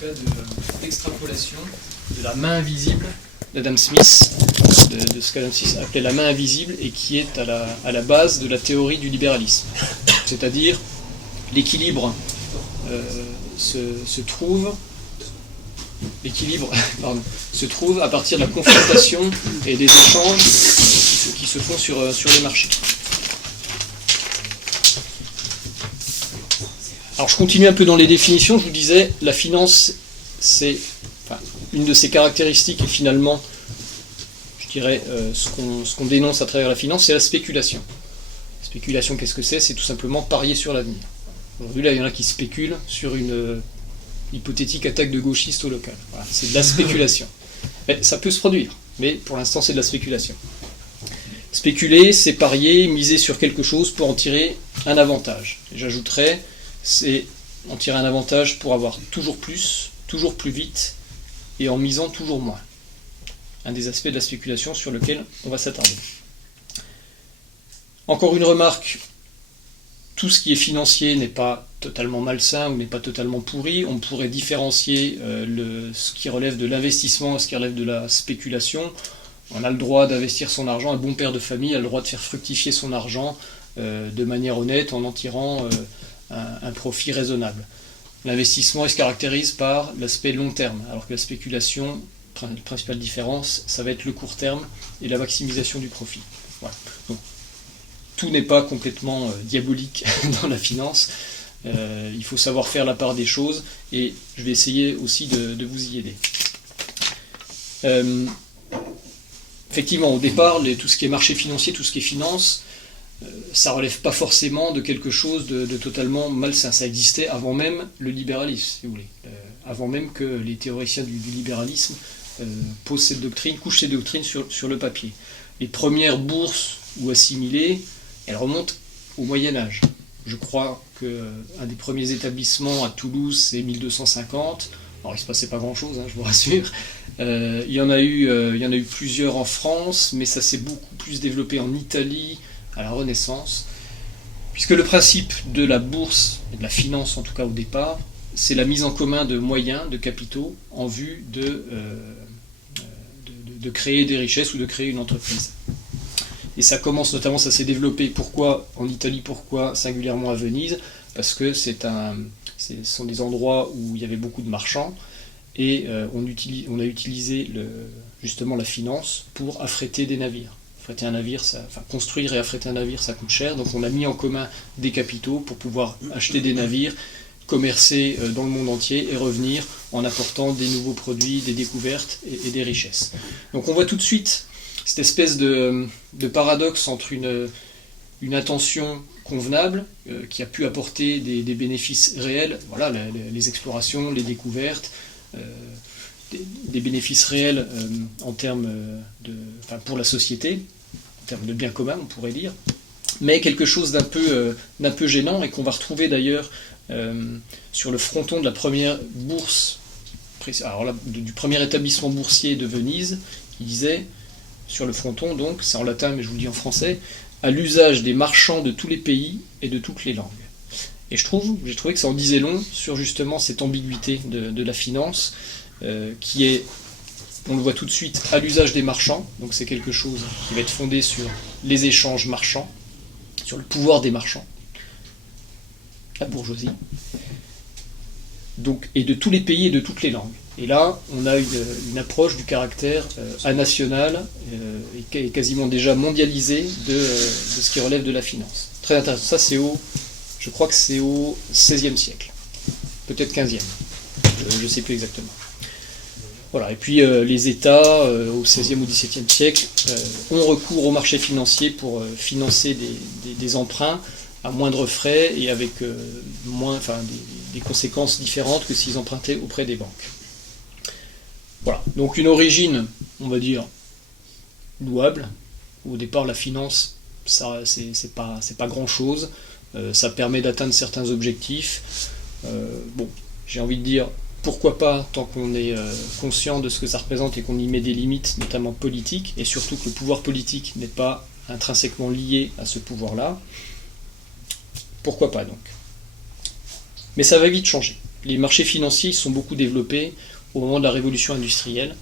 cas de l'extrapolation de la main invisible d'Adam Smith, de ce qu'Adam Smith appelait la main invisible et qui est à la base de la théorie du libéralisme. C'est-à-dire l'équilibre se trouve à partir de la confrontation et des échanges qui se font sur les marchés. Alors je continue un peu dans les définitions. Je vous disais, la finance, une de ses caractéristiques, et finalement, je dirais, ce qu'on dénonce à travers la finance, c'est la spéculation. La spéculation, qu'est-ce que c'est ? C'est tout simplement parier sur l'avenir. Aujourd'hui, là, il y en a qui spéculent sur une hypothétique attaque de gauchistes au local. Voilà, c'est de la spéculation. Mais ça peut se produire, mais pour l'instant, c'est de la spéculation. Spéculer, c'est parier, miser sur quelque chose pour en tirer un avantage. Et j'ajouterais, c'est en tirer un avantage pour avoir toujours plus vite, et en misant toujours moins. Un des aspects de la spéculation sur lequel on va s'attarder. Encore une remarque, tout ce qui est financier n'est pas totalement malsain ou n'est pas totalement pourri. On pourrait différencier ce qui relève de l'investissement et ce qui relève de la spéculation. On a le droit d'investir son argent, un bon père de famille a le droit de faire fructifier son argent de manière honnête en tirant un profit raisonnable. L'investissement il se caractérise par l'aspect long terme, alors que la spéculation, la principale différence, ça va être le court terme et la maximisation du profit. Voilà. Donc, tout n'est pas complètement diabolique dans la finance. Il faut savoir faire la part des choses et je vais essayer aussi de vous y aider. Effectivement, au départ, tout ce qui est marché financier, tout ce qui est finance, ça relève pas forcément de quelque chose de totalement malsain. Ça existait avant même le libéralisme, si vous voulez. Avant même que les théoriciens du libéralisme posent cette doctrine, couchent cette doctrine sur le papier. Les premières bourses ou assimilées, elles remontent au Moyen-Âge. Je crois qu'un des premiers établissements à Toulouse, c'est 1250. Alors il ne se passait pas grand-chose, je vous rassure. Il y en a eu plusieurs en France, mais ça s'est beaucoup plus développé en Italie, à la Renaissance, puisque le principe de la bourse, et de la finance en tout cas au départ, c'est la mise en commun de moyens, de capitaux, en vue de créer des richesses ou de créer une entreprise. Et ça commence notamment, ça s'est développé, pourquoi en Italie, pourquoi singulièrement à Venise ? Parce que ce sont des endroits où il y avait beaucoup de marchands, et on a utilisé justement la finance pour affréter des navires. Construire et affréter un navire, ça coûte cher, donc on a mis en commun des capitaux pour pouvoir acheter des navires, commercer dans le monde entier et revenir en apportant des nouveaux produits, des découvertes et des richesses. Donc on voit tout de suite cette espèce de paradoxe entre une intention convenable qui a pu apporter des bénéfices réels, voilà, les explorations, les découvertes, des bénéfices réels en termes pour la société, en termes de bien commun, on pourrait dire, mais quelque chose d'un peu gênant et qu'on va retrouver d'ailleurs sur le fronton de la première bourse, alors là, du premier établissement boursier de Venise, qui disait, sur le fronton donc, c'est en latin mais je vous le dis en français, à l'usage des marchands de tous les pays et de toutes les langues. Et j'ai trouvé que ça en disait long sur justement cette ambiguïté de la finance, qui est, on le voit tout de suite, à l'usage des marchands, donc c'est quelque chose qui va être fondé sur les échanges marchands, sur le pouvoir des marchands, la bourgeoisie, donc, et de tous les pays et de toutes les langues. Et là, on a une approche du caractère anational et quasiment déjà mondialisé de ce qui relève de la finance. Très intéressant. Ça, je crois que c'est au XVIe siècle, peut-être XVe, je ne sais plus exactement. Voilà. Et puis les États, au XVIe ou XVIIe siècle, ont recours au marché financier pour financer des emprunts à moindre frais et avec des conséquences différentes que s'ils empruntaient auprès des banques. Voilà, donc une origine, on va dire, louable. Au départ, la finance, ça, c'est pas grand-chose. Ça permet d'atteindre certains objectifs. J'ai envie de dire, pourquoi pas, tant qu'on est conscient de ce que ça représente et qu'on y met des limites, notamment politiques, et surtout que le pouvoir politique n'est pas intrinsèquement lié à ce pouvoir-là. Pourquoi pas, donc ? Mais ça va vite changer. Les marchés financiers sont beaucoup développés au moment de la révolution industrielle,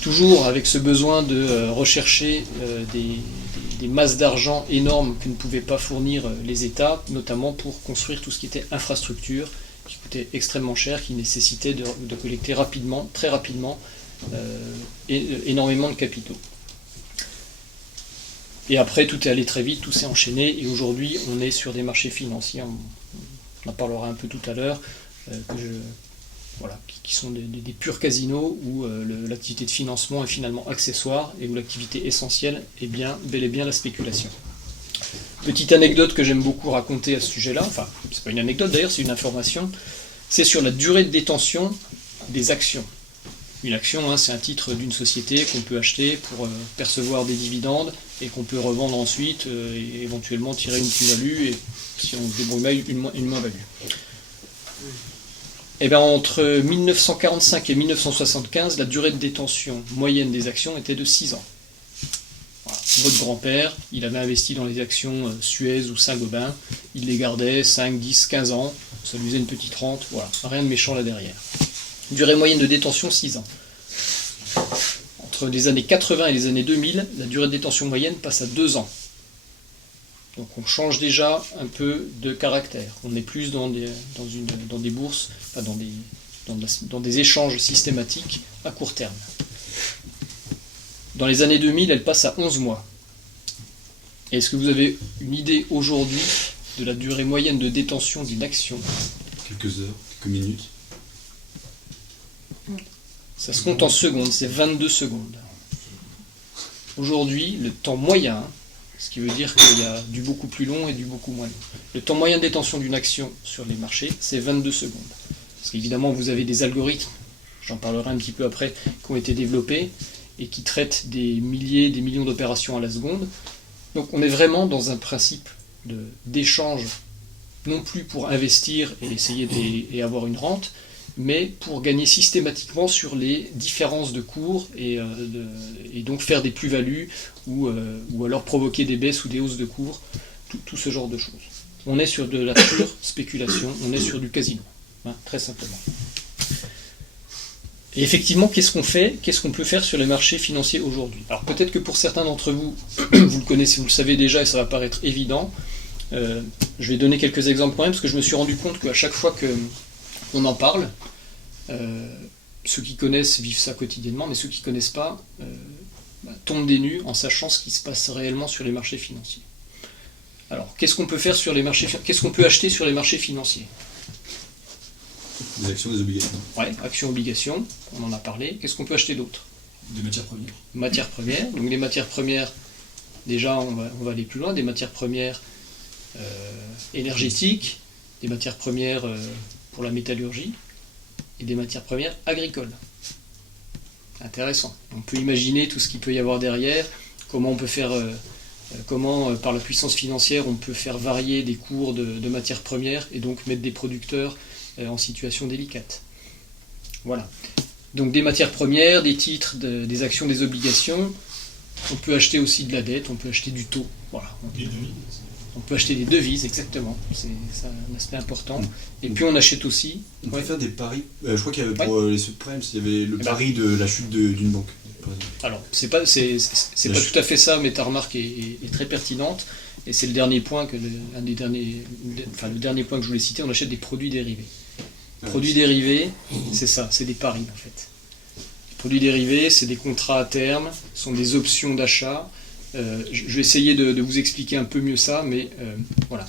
toujours avec ce besoin de rechercher des masses d'argent énormes que ne pouvaient pas fournir les États, notamment pour construire tout ce qui était infrastructure, qui coûtait extrêmement cher, qui nécessitait de collecter rapidement, très rapidement, énormément de capitaux. Et après, tout est allé très vite, tout s'est enchaîné, et aujourd'hui, on est sur des marchés financiers, on en parlera un peu tout à l'heure, qui sont des purs casinos où l'activité de financement est finalement accessoire et où l'activité essentielle est bel et bien la spéculation. Petite anecdote que j'aime beaucoup raconter à ce sujet-là, enfin, c'est pas une anecdote d'ailleurs, c'est une information, c'est sur la durée de détention des actions. Une action, c'est un titre d'une société qu'on peut acheter pour percevoir des dividendes et qu'on peut revendre ensuite et éventuellement tirer une plus-value et, si on se débrouille mal, une moins-value. Et bien, entre 1945 et 1975, la durée de détention moyenne des actions était de 6 ans. Voilà. Votre grand-père, il avait investi dans les actions Suez ou Saint-Gobain, il les gardait 5, 10, 15 ans, ça lui faisait une petite rente, voilà, rien de méchant là derrière. Durée moyenne de détention, 6 ans. Entre les années 80 et les années 2000, la durée de détention moyenne passe à 2 ans. Donc on change déjà un peu de caractère. On est plus dans des bourses, enfin dans des échanges systématiques à court terme. Dans les années 2000, elle passe à 11 mois. Et est-ce que vous avez une idée aujourd'hui de la durée moyenne de détention d'une action? Quelques heures, quelques minutes. Ça se compte en secondes, c'est 22 secondes. Aujourd'hui, le temps moyen, ce qui veut dire qu'il y a du beaucoup plus long et du beaucoup moins long. Le temps moyen de détention d'une action sur les marchés, c'est 22 secondes. Parce qu'évidemment, vous avez des algorithmes, j'en parlerai un petit peu après, qui ont été développés et qui traitent des milliers, des millions d'opérations à la seconde. Donc on est vraiment dans un principe d'échange, non plus pour investir et essayer et avoir une rente, mais pour gagner systématiquement sur les différences de cours et donc faire des plus-values ou alors provoquer des baisses ou des hausses de cours, tout ce genre de choses. On est sur de la pure spéculation, on est sur du casino, très simplement. Et effectivement, qu'est-ce qu'on peut faire sur les marchés financiers aujourd'hui? Alors peut-être que pour certains d'entre vous, vous le connaissez, vous le savez déjà et ça va paraître évident. Je vais donner quelques exemples quand même, parce que je me suis rendu compte qu'à chaque fois qu'on en parle, ceux qui connaissent vivent ça quotidiennement, mais ceux qui ne connaissent pas tombent des nues en sachant ce qui se passe réellement sur les marchés financiers. Alors, qu'est-ce qu'on peut faire sur les marchés financiers? Qu'est-ce qu'on peut acheter sur les marchés financiers? Des actions, des obligations. Ouais, actions, obligations, on en a parlé. Qu'est-ce qu'on peut acheter d'autre? Des matières premières. Matières premières. Donc les matières premières, déjà on va aller plus loin, des matières premières énergétiques, des matières premières pour la métallurgie, et des matières premières agricoles. Intéressant. On peut imaginer tout ce qu'il peut y avoir derrière, comment on peut faire, par la puissance financière, on peut faire varier des cours de matières premières et donc mettre des producteurs en situation délicate. Voilà. Donc des matières premières, des titres, des actions, des obligations. On peut acheter aussi de la dette, on peut acheter du taux. Voilà. On peut acheter des devises, exactement. C'est un aspect important. Et puis on achète aussi... On peut faire des paris. Je crois qu'il y avait pour les subprimes, il y avait le pari de la chute d'une banque. Alors, c'est pas tout à fait ça, mais ta remarque est très pertinente. Et c'est le dernier point le dernier point que je voulais citer, on achète des produits dérivés. Produits dérivés, c'est ça, c'est des paris en fait. Les produits dérivés, c'est des contrats à terme, ce sont des options d'achat. Je vais essayer de vous expliquer un peu mieux ça, mais voilà.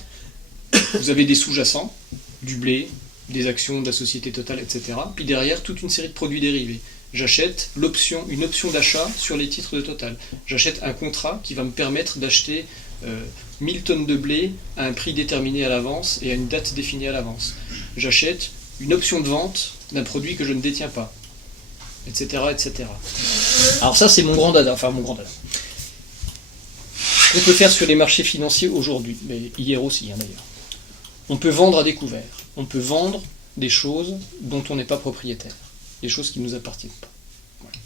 Vous avez des sous-jacents, du blé, des actions de la société Total, etc. Puis derrière, toute une série de produits dérivés. J'achète une option d'achat sur les titres de Total. J'achète un contrat qui va me permettre d'acheter 1000 tonnes de blé à un prix déterminé à l'avance et à une date définie à l'avance. J'achète une option de vente d'un produit que je ne détiens pas, etc., etc. Alors ça, c'est mon grand dada, enfin mon grand dada. Qu'on peut faire sur les marchés financiers aujourd'hui, mais hier aussi d'ailleurs. On peut vendre à découvert. On peut vendre des choses dont on n'est pas propriétaire, des choses qui ne nous appartiennent pas. Voilà.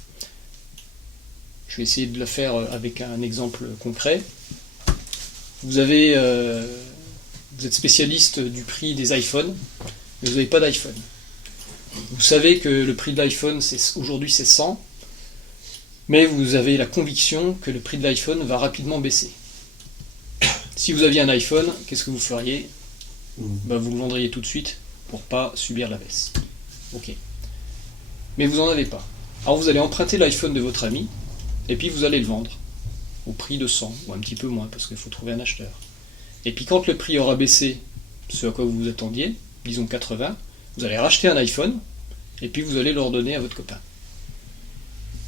Je vais essayer de le faire avec un exemple concret. Vous êtes spécialiste du prix des iPhones, mais vous n'avez pas d'iPhone. Vous savez que le prix de l'iPhone, aujourd'hui c'est 100, mais vous avez la conviction que le prix de l'iPhone va rapidement baisser. Si vous aviez un iPhone, qu'est-ce que vous feriez? Vous le vendriez tout de suite pour pas subir la baisse. Ok. Mais vous n'en avez pas. Alors vous allez emprunter l'iPhone de votre ami, et puis vous allez le vendre au prix de 100, ou un petit peu moins, parce qu'il faut trouver un acheteur. Et puis quand le prix aura baissé, ce à quoi vous vous attendiez, disons 80, vous allez racheter un iPhone, et puis vous allez le redonner à votre copain.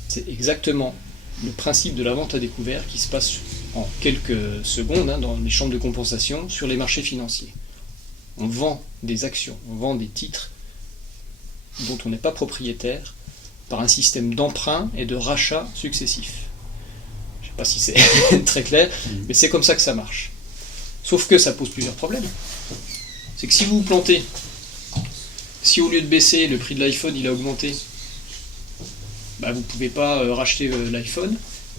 C'est exactement le principe de la vente à découvert qui se passe en quelques secondes dans les chambres de compensation sur les marchés financiers. On vend des actions, on vend des titres dont on n'est pas propriétaire par un système d'emprunt et de rachat successifs. Je ne sais pas si c'est très clair, mais c'est comme ça que ça marche. Sauf que ça pose plusieurs problèmes. C'est que si vous vous plantez, si au lieu de baisser, le prix de l'iPhone il a augmenté, vous ne pouvez pas racheter l'iPhone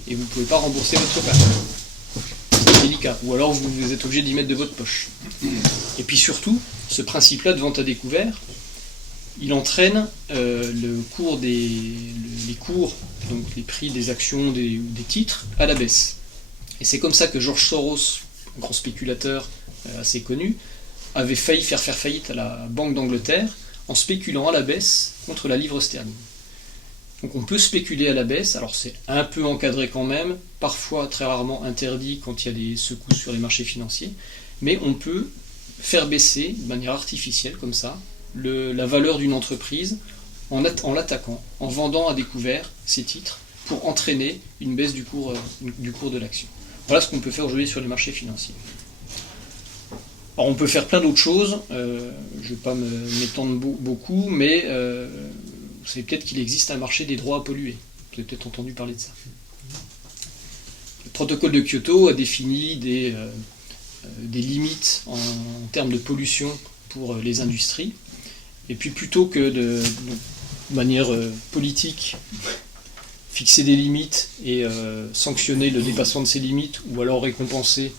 et vous ne pouvez pas rembourser votre copain. C'est délicat. Ou alors vous êtes obligé d'y mettre de votre poche. Et puis surtout, ce principe-là de vente à découvert, il entraîne les cours, donc les prix des actions, des titres, à la baisse. Et c'est comme ça que George Soros, un grand spéculateur assez connu, avait failli faire faillite à la Banque d'Angleterre en spéculant à la baisse contre la livre sterling. Donc on peut spéculer à la baisse, alors c'est un peu encadré quand même, parfois très rarement interdit quand il y a des secousses sur les marchés financiers, mais on peut faire baisser de manière artificielle comme ça la valeur d'une entreprise en l'attaquant, en vendant à découvert ces titres pour entraîner une baisse du cours de l'action. Voilà ce qu'on peut faire aujourd'hui sur les marchés financiers. Alors on peut faire plein d'autres choses, je ne vais pas m'étendre beaucoup, mais vous savez peut-être qu'il existe un marché des droits à polluer. Vous avez peut-être entendu parler de ça. Le protocole de Kyoto a défini des limites en termes de pollution pour les industries. Et puis plutôt que de manière politique fixer des limites et sanctionner le dépassement de ces limites, ou alors récompenser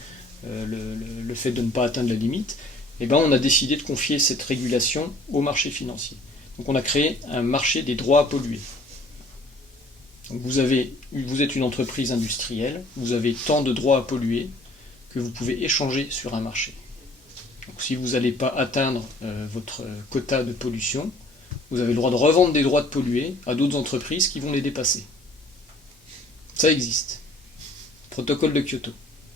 le fait de ne pas atteindre la limite, on a décidé de confier cette régulation au marché financier. Donc on a créé un marché des droits à polluer. Donc vous êtes une entreprise industrielle, vous avez tant de droits à polluer que vous pouvez échanger sur un marché. Donc si vous n'allez pas atteindre votre quota de pollution, vous avez le droit de revendre des droits de polluer à d'autres entreprises qui vont les dépasser. Ça existe. Protocole de Kyoto.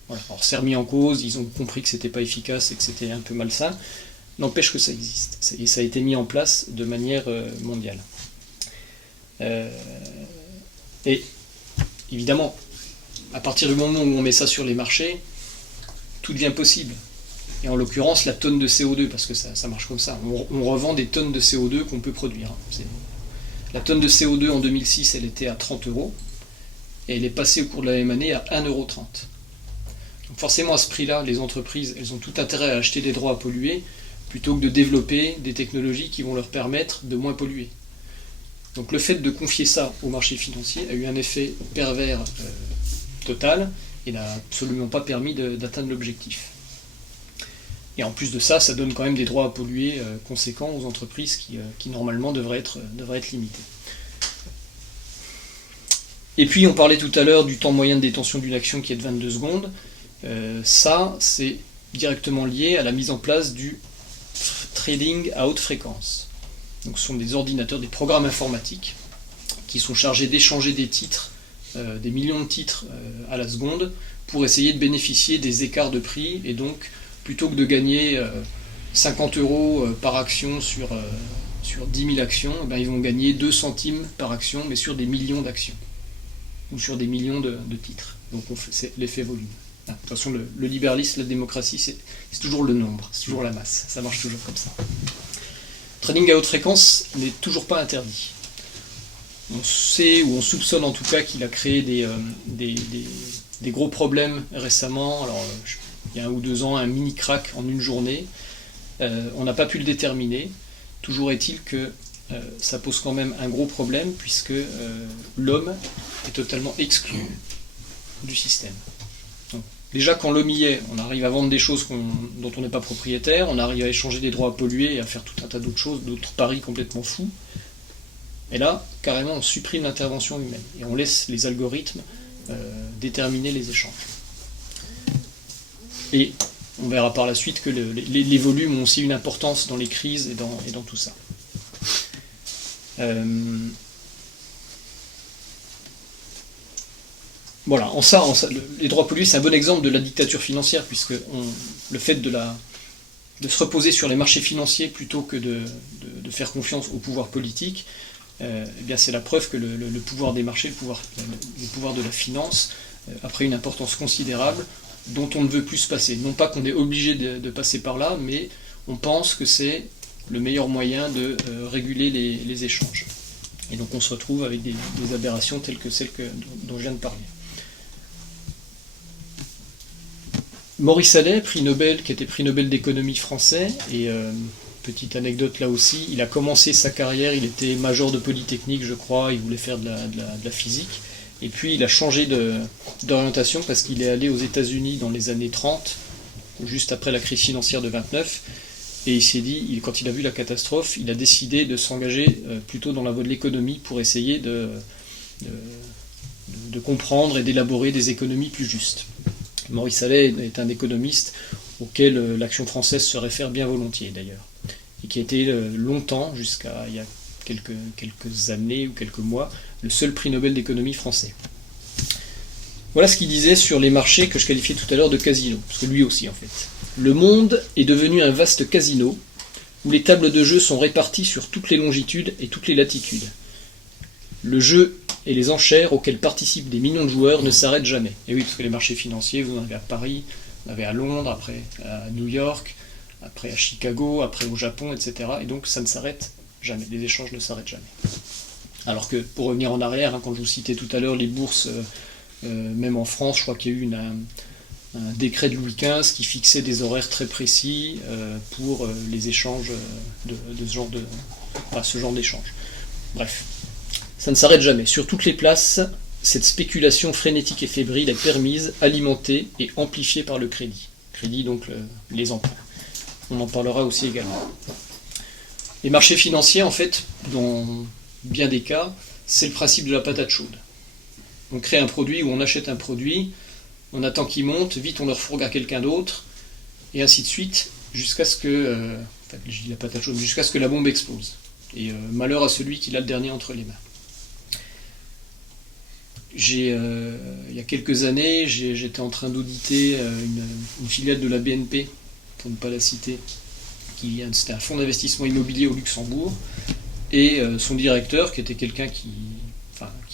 Voilà. Alors c'est remis en cause, ils ont compris que c'était pas efficace et que c'était un peu malsain. N'empêche que ça existe. Et ça a été mis en place de manière mondiale. Et évidemment, à partir du moment où on met ça sur les marchés, tout devient possible. Et en l'occurrence, la tonne de CO2, parce que ça marche comme ça. On revend des tonnes de CO2 qu'on peut produire. La tonne de CO2 en 2006, elle était à 30 €, et elle est passée au cours de la même année à 1,30 €. Donc forcément, à ce prix-là, les entreprises, elles ont tout intérêt à acheter des droits à polluer, plutôt que de développer des technologies qui vont leur permettre de moins polluer. Donc le fait de confier ça au marché financier a eu un effet pervers total et n'a absolument pas permis d'atteindre l'objectif. Et en plus de ça, ça donne quand même des droits à polluer conséquents aux entreprises qui normalement devraient être limitées. Et puis on parlait tout à l'heure du temps moyen de détention d'une action qui est de 22 secondes. Ça, c'est directement lié à la mise en place du trading à haute fréquence. Donc ce sont des ordinateurs, des programmes informatiques qui sont chargés d'échanger des titres, des millions de titres à la seconde, pour essayer de bénéficier des écarts de prix, et donc plutôt que de gagner 50 € par action sur 10 000 actions, ils vont gagner 2 centimes par action, mais sur des millions d'actions, ou sur des millions de titres. Donc c'est l'effet volume. De toute façon, le libéralisme, la démocratie, c'est toujours le nombre, c'est toujours la masse, ça marche toujours comme ça. Trading à haute fréquence n'est toujours pas interdit. On sait, ou on soupçonne en tout cas, qu'il a créé des gros problèmes récemment. Alors, il y a 1 ou 2 ans, un mini crack en une journée. On n'a pas pu le déterminer. Toujours est-il que ça pose quand même un gros problème, puisque l'homme est totalement exclu du système. Donc, déjà quand l'homme y est, on arrive à vendre des choses dont on n'est pas propriétaire, on arrive à échanger des droits à polluer et à faire tout un tas d'autres choses, d'autres paris complètement fous. Et là, carrément, on supprime l'intervention humaine et on laisse les algorithmes déterminer les échanges. Et on verra par la suite que les volumes ont aussi une importance dans les crises et dans tout ça. Voilà, les droits pollués, c'est un bon exemple de la dictature financière, puisque le fait de se reposer sur les marchés financiers plutôt que de faire confiance au pouvoir politique, eh bien c'est la preuve que le pouvoir des marchés, le pouvoir de la finance, a pris une importance considérable dont on ne veut plus se passer. Non pas qu'on est obligé de passer par là, mais on pense que c'est le meilleur moyen de réguler les échanges. Et donc on se retrouve avec des aberrations telles que celles dont je viens de parler. Maurice Allais, qui était prix Nobel d'économie français, et petite anecdote là aussi, il a commencé sa carrière, il était major de Polytechnique je crois, il voulait faire de la physique, et puis il a changé d'orientation parce qu'il est allé aux États-Unis dans les années 30, juste après la crise financière de 29, et il s'est dit, quand il a vu la catastrophe, il a décidé de s'engager plutôt dans la voie de l'économie pour essayer de comprendre et d'élaborer des économies plus justes. Maurice Allais est un économiste auquel l'Action française se réfère bien volontiers d'ailleurs, et qui a été longtemps, jusqu'à il y a quelques années ou quelques mois, le seul prix Nobel d'économie français. Voilà ce qu'il disait sur les marchés que je qualifiais tout à l'heure de casino, parce que lui aussi en fait. Le monde est devenu un vaste casino, où les tables de jeu sont réparties sur toutes les longitudes et toutes les latitudes. Le jeu et les enchères auxquelles participent des millions de joueurs ne s'arrêtent jamais. Et oui, parce que les marchés financiers, vous en avez à Paris, vous en avez à Londres, après à New York, après à Chicago, après au Japon, etc. Et donc ça ne s'arrête jamais, les échanges ne s'arrêtent jamais. Alors que, pour revenir en arrière, quand je vous citais tout à l'heure les bourses, même en France, je crois qu'il y a eu un décret de Louis XV qui fixait des horaires très précis pour les échanges de ce genre d'échanges. Bref. Ça ne s'arrête jamais. Sur toutes les places, cette spéculation frénétique et fébrile est permise, alimentée et amplifiée par le crédit. Crédit, donc les emprunts. On en parlera aussi également. Les marchés financiers, en fait, dans bien des cas, c'est le principe de la patate chaude. On crée un produit ou on achète un produit, on attend qu'il monte, vite on le refourgue à quelqu'un d'autre, et ainsi de suite, jusqu'à ce que, je dis la patate chaude, jusqu'à ce que la bombe explose. Et malheur à celui qui l'a le dernier entre les mains. Il y a quelques années, j'étais en train d'auditer une filiale de la BNP, pour ne pas la citer, c'était un fonds d'investissement immobilier au Luxembourg, et son directeur, qui était quelqu'un qui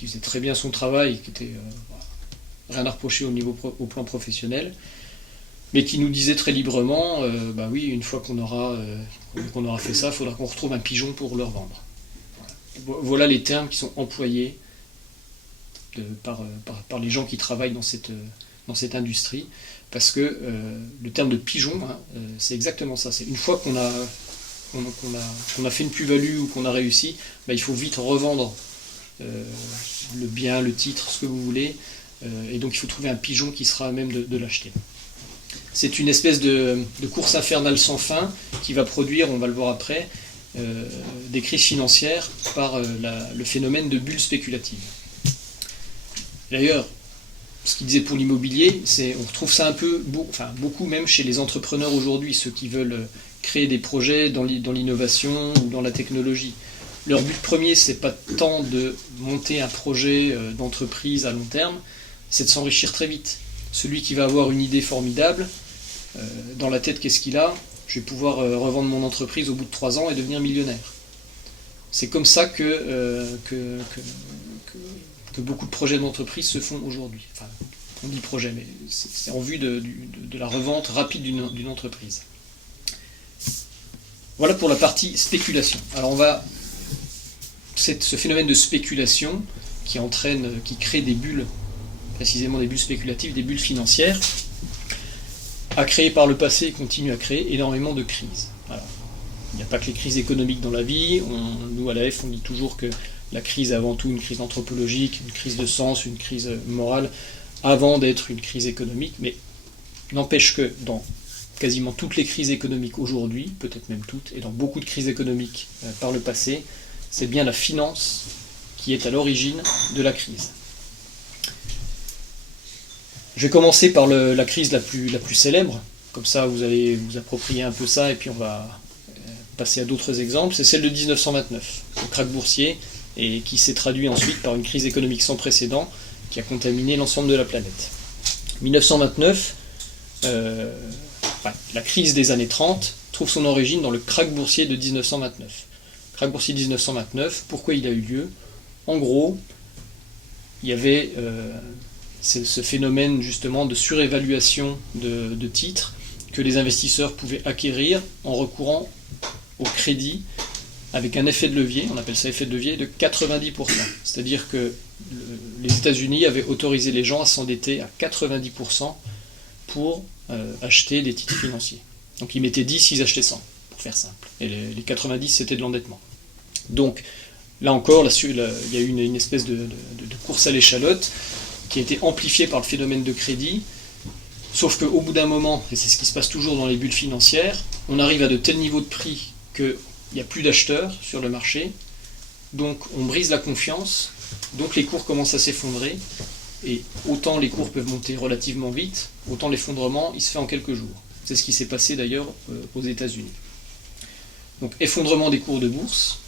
faisait très bien son travail, qui était rien à reprocher au plan professionnel, mais qui nous disait très librement, oui, une fois qu'on aura fait ça, il faudra qu'on retrouve un pigeon pour le revendre. Voilà les termes qui sont employés par les gens qui travaillent dans cette industrie, parce que le terme de pigeon, c'est exactement ça. C'est une fois qu'on a fait une plus-value ou qu'on a réussi, il faut vite revendre le bien, le titre, ce que vous voulez, et donc il faut trouver un pigeon qui sera à même de l'acheter. C'est une espèce de course infernale sans fin qui va produire, on va le voir après, des crises financières par le phénomène de bulle spéculative. D'ailleurs, ce qu'il disait pour l'immobilier, on retrouve ça beaucoup même chez les entrepreneurs aujourd'hui, ceux qui veulent créer des projets dans l'innovation ou dans la technologie. Leur but premier, c'est pas tant de monter un projet d'entreprise à long terme, c'est de s'enrichir très vite. Celui qui va avoir une idée formidable, dans la tête, qu'est-ce qu'il a ? Je vais pouvoir revendre mon entreprise au bout de 3 ans et devenir millionnaire. C'est comme ça que beaucoup de projets d'entreprise se font aujourd'hui. Enfin, on dit projet, mais c'est en vue de la revente rapide d'une entreprise. Voilà pour la partie spéculation. Alors ce phénomène de spéculation qui crée des bulles, précisément des bulles spéculatives, des bulles financières, a créé par le passé et continue à créer énormément de crises. Alors, il n'y a pas que les crises économiques dans la vie. Nous, à l'AF, on dit toujours que la crise est avant tout une crise anthropologique, une crise de sens, une crise morale, avant d'être une crise économique. Mais N'empêche que dans quasiment toutes les crises économiques aujourd'hui, peut-être même toutes, et dans beaucoup de crises économiques par le passé, c'est bien la finance qui est à l'origine de la crise. Je vais commencer par la crise la plus célèbre, comme ça vous allez vous approprier un peu ça, et puis on va passer à d'autres exemples. C'est celle de 1929, le krach boursier, et qui s'est traduit ensuite par une crise économique sans précédent qui a contaminé l'ensemble de la planète. 1929, la crise des années 30 trouve son origine dans le krach boursier de 1929. Krach boursier de 1929, pourquoi il a eu lieu? En gros, il y avait ce phénomène justement de surévaluation de titres que les investisseurs pouvaient acquérir en recourant au crédit avec un effet de levier, on appelle ça effet de levier, de 90%. C'est-à-dire que les États-Unis avaient autorisé les gens à s'endetter à 90% pour acheter des titres financiers. Donc ils mettaient 10, ils achetaient 100, pour faire simple. Et les 90, c'était de l'endettement. Donc là encore, il y a eu une espèce de course à l'échalote qui a été amplifiée par le phénomène de crédit, sauf qu'au bout d'un moment, et c'est ce qui se passe toujours dans les bulles financières, on arrive à de tels niveaux de prix qu'il n'y a plus d'acheteurs sur le marché, donc on brise la confiance, donc les cours commencent à s'effondrer, et autant les cours peuvent monter relativement vite, autant l'effondrement il se fait en quelques jours. C'est ce qui s'est passé d'ailleurs aux États-Unis. Donc effondrement des cours de bourse,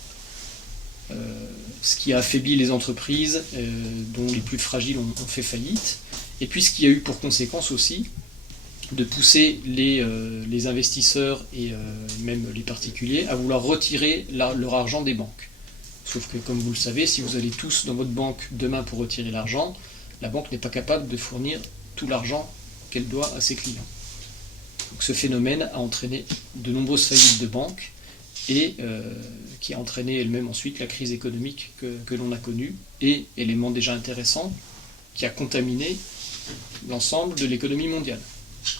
ce qui a affaibli les entreprises dont les plus fragiles ont fait faillite, et puis ce qui a eu pour conséquence aussi de pousser les investisseurs et même les particuliers à vouloir retirer leur argent des banques. Sauf que comme vous le savez, si vous allez tous dans votre banque demain pour retirer l'argent, la banque n'est pas capable de fournir tout l'argent qu'elle doit à ses clients. Donc ce phénomène a entraîné de nombreuses faillites de banques et qui a entraîné elle-même ensuite la crise économique que l'on a connue, et, élément déjà intéressant, qui a contaminé l'ensemble de l'économie mondiale.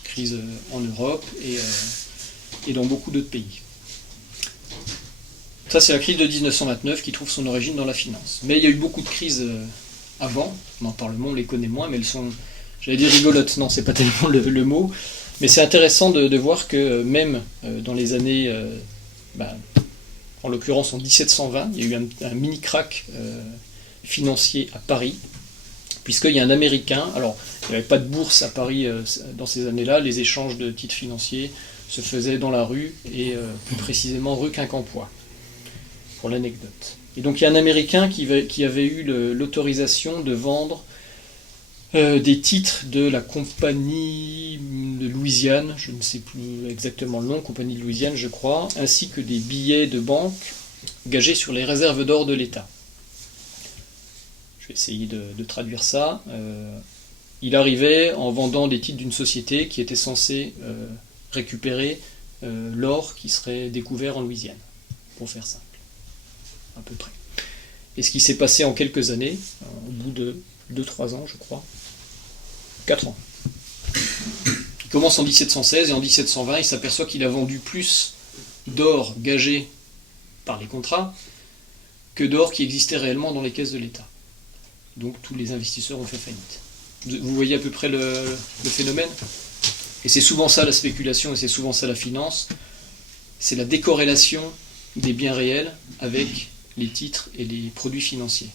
Crise en Europe et dans beaucoup d'autres pays. Ça, c'est la crise de 1929 qui trouve son origine dans la finance. Mais il y a eu beaucoup de crises avant, on en parle moins, on les connaît moins, mais elles sont, j'allais dire rigolotes, non, c'est pas tellement le mot, mais c'est intéressant de voir que même dans les années, en l'occurrence en 1720, il y a eu un mini krach financier à Paris, puisqu'il y a un Américain, alors il n'y avait pas de bourse à Paris dans ces années-là, les échanges de titres financiers se faisaient dans la rue, et plus précisément rue Quincampoix, pour l'anecdote. Et donc il y a un Américain qui avait eu l'autorisation de vendre des titres de la compagnie de Louisiane, je ne sais plus exactement le nom, compagnie de Louisiane je crois, ainsi que des billets de banque gagés sur les réserves d'or de l'État. Je vais essayer de traduire ça. Il arrivait en vendant des titres d'une société qui était censée récupérer l'or qui serait découvert en Louisiane, pour faire simple, à peu près. Et ce qui s'est passé en quelques années, au bout de 2-3 ans je crois, 4 ans. Il commence en 1716 et en 1720 il s'aperçoit qu'il a vendu plus d'or gagé par les contrats que d'or qui existait réellement dans les caisses de l'État. Donc tous les investisseurs ont fait faillite. Vous voyez à peu près le phénomène? Et c'est souvent ça la spéculation, et c'est souvent ça la finance, c'est la décorrélation des biens réels avec les titres et les produits financiers.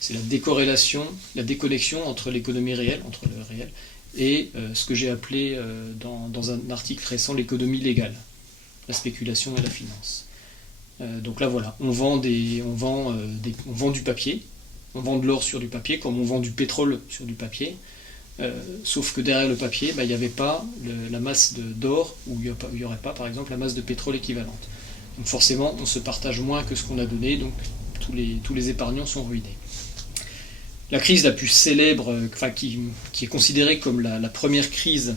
C'est la décorrélation, la déconnexion entre l'économie réelle, entre le réel, et ce que j'ai appelé dans un article récent l'économie légale, la spéculation et la finance. Donc là voilà, on vend du papier, on vend de l'or sur du papier, comme on vend du pétrole sur du papier, sauf que derrière le papier, il n'y avait pas la masse d'or, ou il n'y aurait pas par exemple la masse de pétrole équivalente. Donc forcément, on se partage moins que ce qu'on a donné, donc tous les épargnants sont ruinés. La crise la plus célèbre, qui est considérée comme la première crise,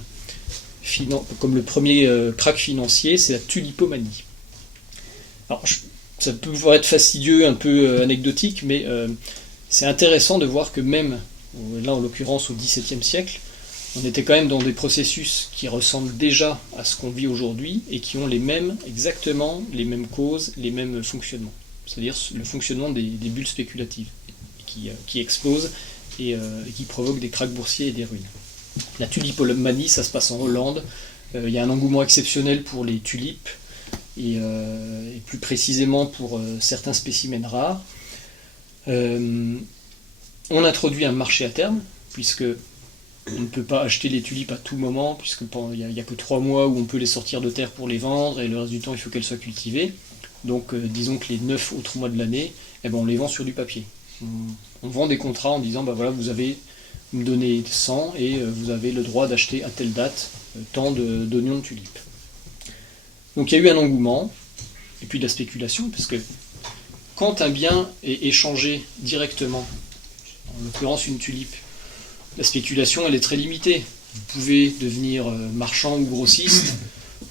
comme le premier krach financier, c'est la tulipomanie. Alors, ça peut être fastidieux, un peu anecdotique, mais c'est intéressant de voir que même, là en l'occurrence au XVIIe siècle, on était quand même dans des processus qui ressemblent déjà à ce qu'on vit aujourd'hui et qui ont exactement les mêmes causes, les mêmes fonctionnements. C'est-à-dire le fonctionnement des bulles spéculatives qui explosent et qui provoquent des krachs boursiers et des ruines. La tulipomanie, ça se passe en Hollande. Il y a un engouement exceptionnel pour les tulipes, et plus précisément pour certains spécimens rares. On introduit un marché à terme, puisque on ne peut pas acheter les tulipes à tout moment, puisqu'il n'y a que 3 mois où on peut les sortir de terre pour les vendre, et le reste du temps il faut qu'elles soient cultivées. Donc disons que les 9 autres mois de l'année, on les vend sur du papier. On vend des contrats en disant, voilà, vous avez me donné 100 et vous avez le droit d'acheter à telle date tant d'oignons de tulipes. Donc il y a eu un engouement, et puis de la spéculation, parce que quand un bien est échangé directement, en l'occurrence une tulipe, la spéculation elle est très limitée. Vous pouvez devenir marchand ou grossiste,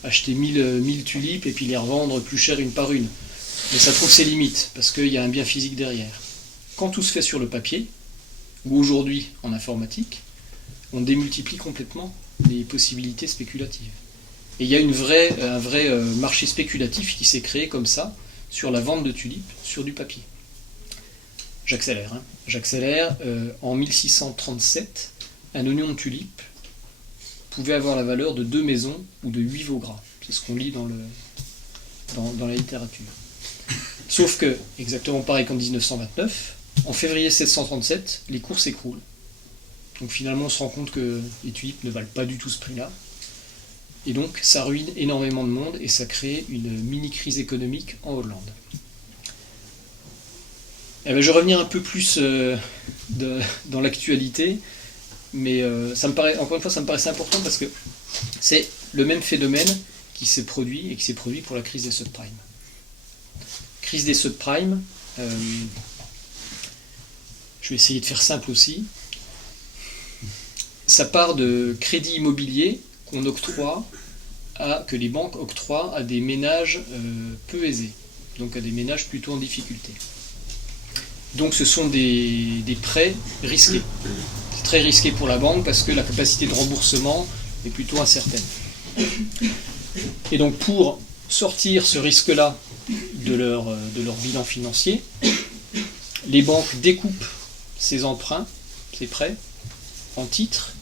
acheter 1000 tulipes et puis les revendre plus cher une par une. Mais ça trouve ses limites, parce qu'il y a un bien physique derrière. Quand tout se fait sur le papier, ou aujourd'hui en informatique, on démultiplie complètement les possibilités spéculatives. Et il y a un vrai marché spéculatif qui s'est créé comme ça, sur la vente de tulipes sur du papier. J'accélère. En 1637, un oignon de tulipe pouvait avoir la valeur de 2 maisons ou de 8 veaux gras. C'est ce qu'on lit dans la littérature. Sauf que, exactement pareil qu'en 1929, en février 1737, les cours s'écroulent. Donc finalement, on se rend compte que les tulipes ne valent pas du tout ce prix-là. Et donc, ça ruine énormément de monde et ça crée une mini-crise économique en Hollande. Je vais revenir un peu plus dans l'actualité, mais encore une fois, ça me paraissait important parce que c'est le même phénomène qui s'est produit pour la crise des subprimes. Crise des subprimes, je vais essayer de faire simple aussi. Ça part de crédits immobiliers que les banques octroient à des ménages peu aisés, donc à des ménages plutôt en difficulté. Donc ce sont des prêts risqués. C'est très risqué pour la banque parce que la capacité de remboursement est plutôt incertaine. Et donc pour sortir ce risque-là de leur bilan financier, les banques découpent ces emprunts, ces prêts, en titres,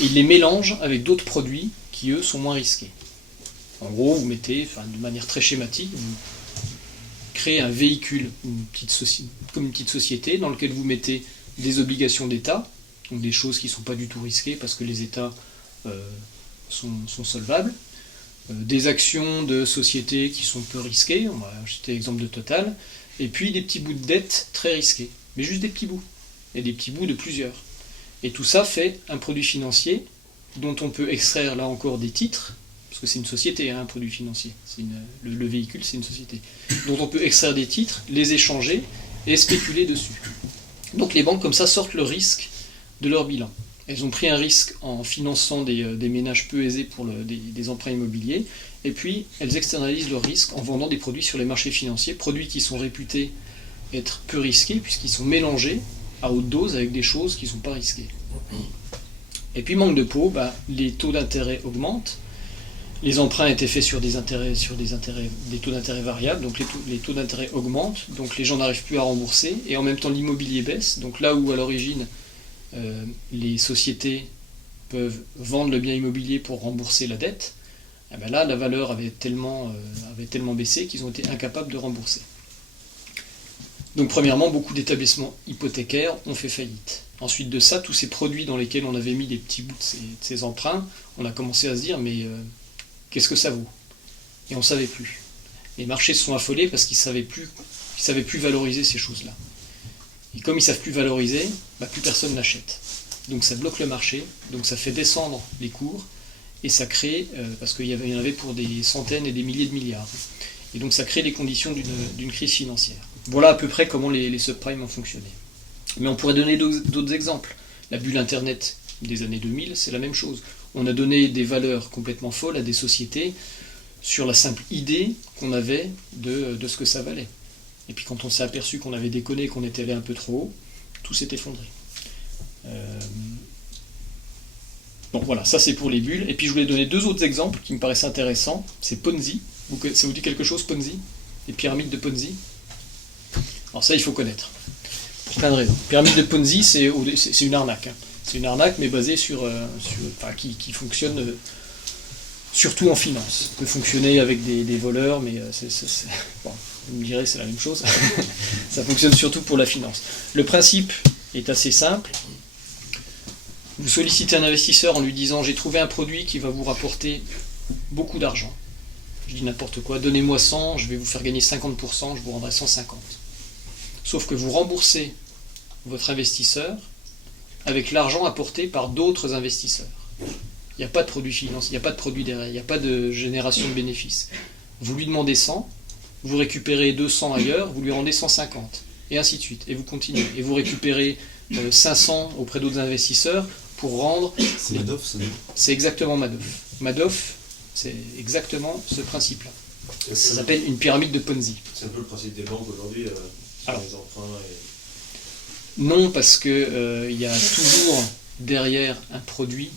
et ils les mélangent avec d'autres produits qui, eux, sont moins risqués. En gros, vous mettez, de manière très schématique, vous créez un véhicule, comme une petite société, dans lequel vous mettez des obligations d'État, donc des choses qui ne sont pas du tout risquées parce que les États sont solvables, des actions de sociétés qui sont peu risquées, on va acheter l'exemple de Total, et puis des petits bouts de dette très risqués, mais juste des petits bouts, et des petits bouts de plusieurs. Et tout ça fait un produit financier dont on peut extraire là encore des titres, parce que c'est une société, un produit financier, le véhicule c'est une société, dont on peut extraire des titres, les échanger et spéculer dessus. Donc les banques comme ça sortent le risque de leur bilan. Elles ont pris un risque en finançant des ménages peu aisés pour des emprunts immobiliers, et puis elles externalisent leur risque en vendant des produits sur les marchés financiers, produits qui sont réputés être peu risqués puisqu'ils sont mélangés à haute dose avec des choses qui ne sont pas risquées. Et puis manque de peau, les taux d'intérêt augmentent, les emprunts étaient faits sur des taux d'intérêt variables, donc les taux d'intérêt augmentent, donc les gens n'arrivent plus à rembourser, et en même temps l'immobilier baisse, donc là où à l'origine les sociétés peuvent vendre le bien immobilier pour rembourser la dette, là la valeur avait tellement baissé qu'ils ont été incapables de rembourser. Donc premièrement, beaucoup d'établissements hypothécaires ont fait faillite. Ensuite de ça, tous ces produits dans lesquels on avait mis des petits bouts de ces emprunts, on a commencé à se dire mais qu'est-ce que ça vaut? Et on ne savait plus. Les marchés se sont affolés parce qu'ils ne savaient plus valoriser ces choses-là. Et comme ils ne savent plus valoriser, plus personne n'achète. Donc ça bloque le marché, donc ça fait descendre les cours, et ça crée, parce qu'il y en avait pour des centaines et des milliers de milliards, et donc ça crée les conditions d'une crise financière. Voilà à peu près comment les subprimes ont fonctionné. Mais on pourrait donner d'autres exemples. La bulle Internet des années 2000, c'est la même chose. On a donné des valeurs complètement folles à des sociétés sur la simple idée qu'on avait de ce que ça valait. Et puis quand on s'est aperçu qu'on avait déconné, qu'on était allé un peu trop haut, tout s'est effondré. Donc voilà, ça c'est pour les bulles. Et puis je voulais donner 2 autres exemples qui me paraissent intéressants. C'est Ponzi. Ça vous dit quelque chose, Ponzi? Les pyramides de Ponzi? Alors ça, il faut connaître. Pour plein de raisons. Pyramide de Ponzi, c'est une arnaque. C'est une arnaque, mais basée qui fonctionne surtout en finance. Ça peut fonctionner avec des voleurs, mais bon, vous me direz, c'est la même chose. Ça fonctionne surtout pour la finance. Le principe est assez simple. Vous sollicitez un investisseur en lui disant « J'ai trouvé un produit qui va vous rapporter beaucoup d'argent. » Je dis n'importe quoi, donnez-moi 100, je vais vous faire gagner 50%, je vous rendrai 150. Sauf que vous remboursez votre investisseur avec l'argent apporté par d'autres investisseurs. Il n'y a pas de produit financier, il n'y a pas de produit derrière, il n'y a pas de génération de bénéfices. Vous lui demandez 100, vous récupérez 200 ailleurs, vous lui rendez 150, et ainsi de suite, et vous continuez. Et vous récupérez 500 auprès d'autres investisseurs pour rendre... C'est Madoff, ça, non? C'est exactement Madoff. Madoff, c'est exactement ce principe-là. Ça s'appelle une pyramide de Ponzi. C'est un peu le principe des banques aujourd'hui, sur les emprunts et... Non, parce que y a toujours derrière un produit,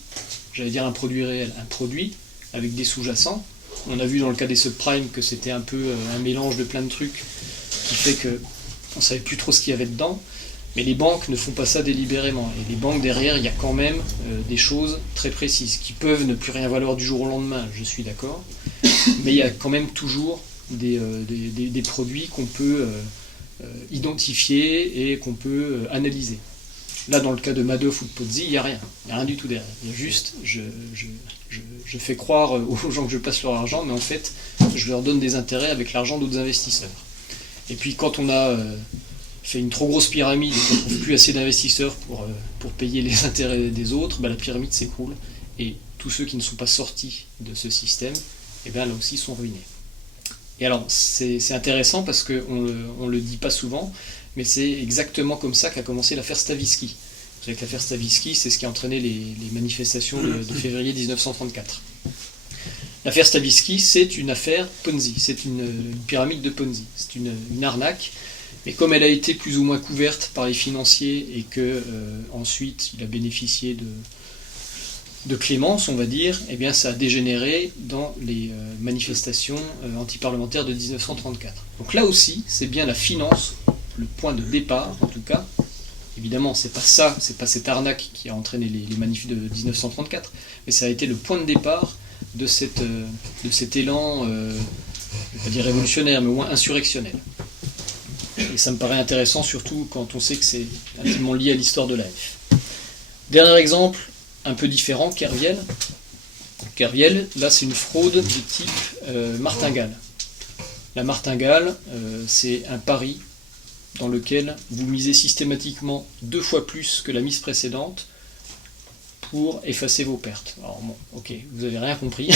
j'allais dire un produit réel, un produit avec des sous-jacents. On a vu dans le cas des subprimes que c'était un peu un mélange de plein de trucs qui fait qu'on ne savait plus trop ce qu'il y avait dedans. Mais les banques ne font pas ça délibérément. Et les banques derrière, il y a quand même des choses très précises qui peuvent ne plus rien valoir du jour au lendemain, je suis d'accord. Mais il y a quand même toujours des produits qu'on peut identifier et qu'on peut analyser. Là, dans le cas de Madoff ou de Ponzi, il n'y a rien. Il n'y a rien du tout derrière. Il y a juste, je fais croire aux gens que je passe leur argent, mais en fait, je leur donne des intérêts avec l'argent d'autres investisseurs. Et puis quand on a fait une trop grosse pyramide et qu'on ne trouve plus assez d'investisseurs pour payer les intérêts des autres, la pyramide s'écroule. Et tous ceux qui ne sont pas sortis de ce système, là aussi sont ruinés. Et alors, c'est intéressant parce qu'on ne le dit pas souvent, mais c'est exactement comme ça qu'a commencé l'affaire Stavisky. Vous savez que l'affaire Stavisky, c'est ce qui a entraîné les manifestations de février 1934. L'affaire Stavisky, c'est une affaire Ponzi, c'est une pyramide de Ponzi, c'est une arnaque. Mais comme elle a été plus ou moins couverte par les financiers et que ensuite il a bénéficié de clémence, on va dire, ça a dégénéré dans les manifestations antiparlementaires de 1934. Donc là aussi, c'est bien la finance, le point de départ en tout cas. Évidemment, c'est pas cette arnaque qui a entraîné les manifs de 1934, mais ça a été le point de départ de cet élan, je ne vais pas dire révolutionnaire, mais au moins insurrectionnel. Et ça me paraît intéressant, surtout quand on sait que c'est intimement lié à l'histoire de l'AF. Dernier exemple, un peu différent, Kerviel. Kerviel, là c'est une fraude du type martingale. La martingale, c'est un pari dans lequel vous misez systématiquement 2 fois plus que la mise précédente pour effacer vos pertes. Alors bon, ok, vous avez rien compris.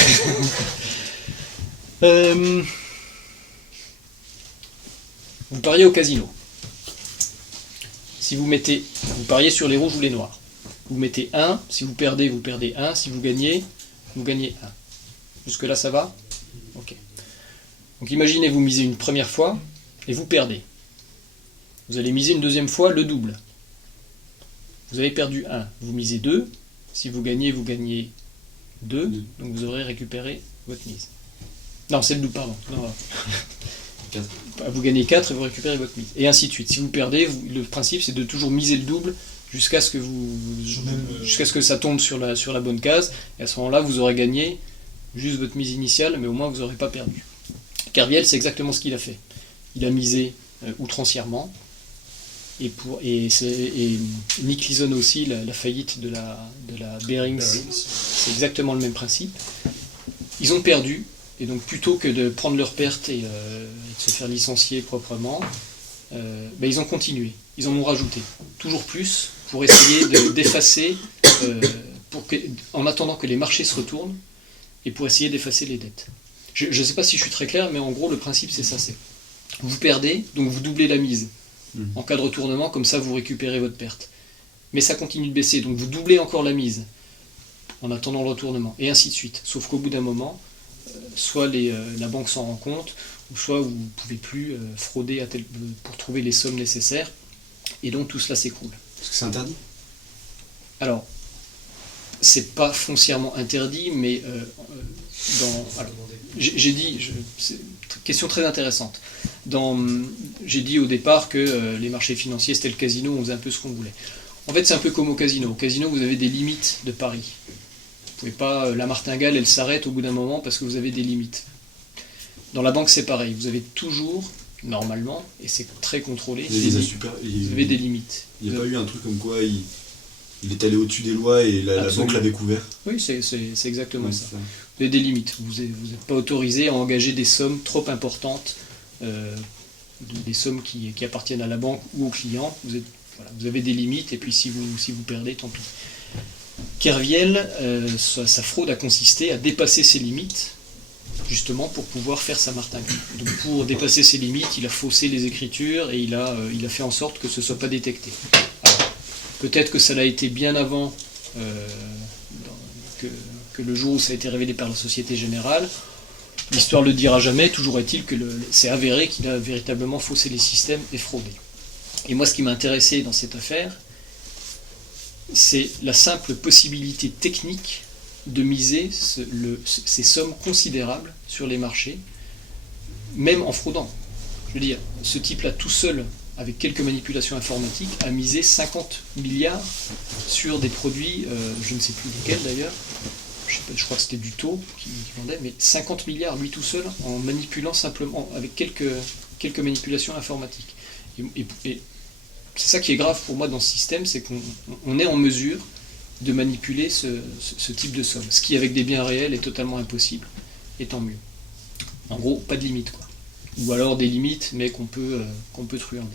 Vous pariez au casino. Si vous pariez sur les rouges ou les noirs. Vous mettez 1, si vous perdez 1, si vous gagnez 1. Jusque là ça va? Ok. Donc imaginez vous misez une première fois et vous perdez. Vous allez miser une deuxième fois le double. Vous avez perdu 1. Vous misez 2, si vous gagnez 2, donc vous aurez récupéré votre mise. Non, c'est le double, pardon. Non, vous gagnez 4 et vous récupérez votre mise. Et ainsi de suite. Si vous perdez, le principe c'est de toujours miser le double jusqu'à ce que ça tombe sur la bonne case. Et à ce moment-là, vous aurez gagné juste votre mise initiale, mais au moins vous n'aurez pas perdu. Kerviel, c'est exactement ce qu'il a fait. Il a misé outrancièrement. Et Nick Leeson aussi, la faillite de la Barings, c'est exactement le même principe. Ils ont perdu. Et donc plutôt que de prendre leur perte et de se faire licencier proprement, ils ont continué, ils en ont rajouté, toujours plus, pour essayer d'effacer, en attendant que les marchés se retournent, et pour essayer d'effacer les dettes. Je ne sais pas si je suis très clair, mais en gros le principe c'est ça, c'est vous perdez, donc vous doublez la mise. En cas de retournement, comme ça vous récupérez votre perte. Mais ça continue de baisser, donc vous doublez encore la mise, en attendant le retournement, et ainsi de suite. Sauf qu'au bout d'un moment, soit la banque s'en rend compte, ou soit vous ne pouvez plus frauder pour trouver les sommes nécessaires, et donc tout cela s'écroule. Est-ce que c'est interdit? Alors, c'est pas foncièrement interdit, mais j'ai dit, c'est une question très intéressante. J'ai dit au départ que les marchés financiers c'était le casino, on faisait un peu ce qu'on voulait. En fait, c'est un peu comme au casino. Au casino, vous avez des limites de paris. Vous pouvez pas, la martingale, elle s'arrête au bout d'un moment parce que vous avez des limites. Dans la banque, c'est pareil. Vous avez toujours, normalement, et c'est très contrôlé, vous avez des limites. Il n'y a pas eu un truc comme quoi il est allé au-dessus des lois et la banque l'avait couvert? Oui, c'est exactement ça. Vous avez des limites. Vous n'êtes pas autorisé à engager des sommes trop importantes, des sommes qui appartiennent à la banque ou au client. Vous avez des limites, et puis si vous perdez, tant pis. Kerviel, sa fraude a consisté à dépasser ses limites, justement pour pouvoir faire sa martingale. Donc pour dépasser ses limites, il a faussé les écritures et il a fait en sorte que ce ne soit pas détecté. Alors, peut-être que ça l'a été bien avant que le jour où ça a été révélé par la Société Générale. L'histoire ne le dira jamais, toujours est-il que c'est avéré qu'il a véritablement faussé les systèmes et fraudé. Et moi, ce qui m'a intéressé dans cette affaire, c'est la simple possibilité technique de miser ces sommes considérables sur les marchés, même en fraudant. Je veux dire, ce type-là, tout seul, avec quelques manipulations informatiques, a misé 50 milliards sur des produits, je ne sais plus lesquels d'ailleurs, je crois que c'était du taux qui vendait, mais 50 milliards, lui tout seul, en manipulant simplement, avec quelques manipulations informatiques. Et c'est ça qui est grave pour moi dans ce système, c'est qu'on est en mesure de manipuler ce type de somme. Ce qui, avec des biens réels, est totalement impossible, et tant mieux. En gros, pas de limite, quoi. Ou alors des limites, mais qu'on peut truander.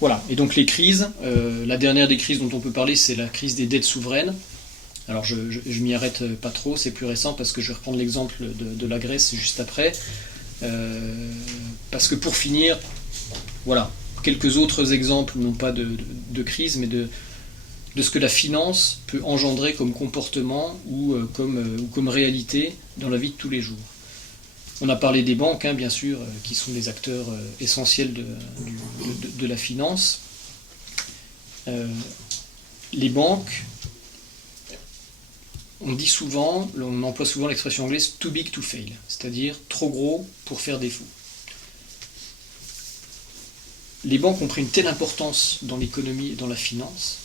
Voilà, et donc les crises, la dernière des crises dont on peut parler, c'est la crise des dettes souveraines. Alors je m'y arrête pas trop, c'est plus récent parce que je vais reprendre l'exemple de la Grèce juste après. Parce que pour finir, voilà, quelques autres exemples, non pas de crise, mais de ce que la finance peut engendrer comme comportement ou comme réalité dans la vie de tous les jours. On a parlé des banques, bien sûr, qui sont des acteurs essentiels de la finance. Les banques, on emploie souvent l'expression anglaise « too big to fail », c'est-à-dire trop gros pour faire défaut. Les banques ont pris une telle importance dans l'économie et dans la finance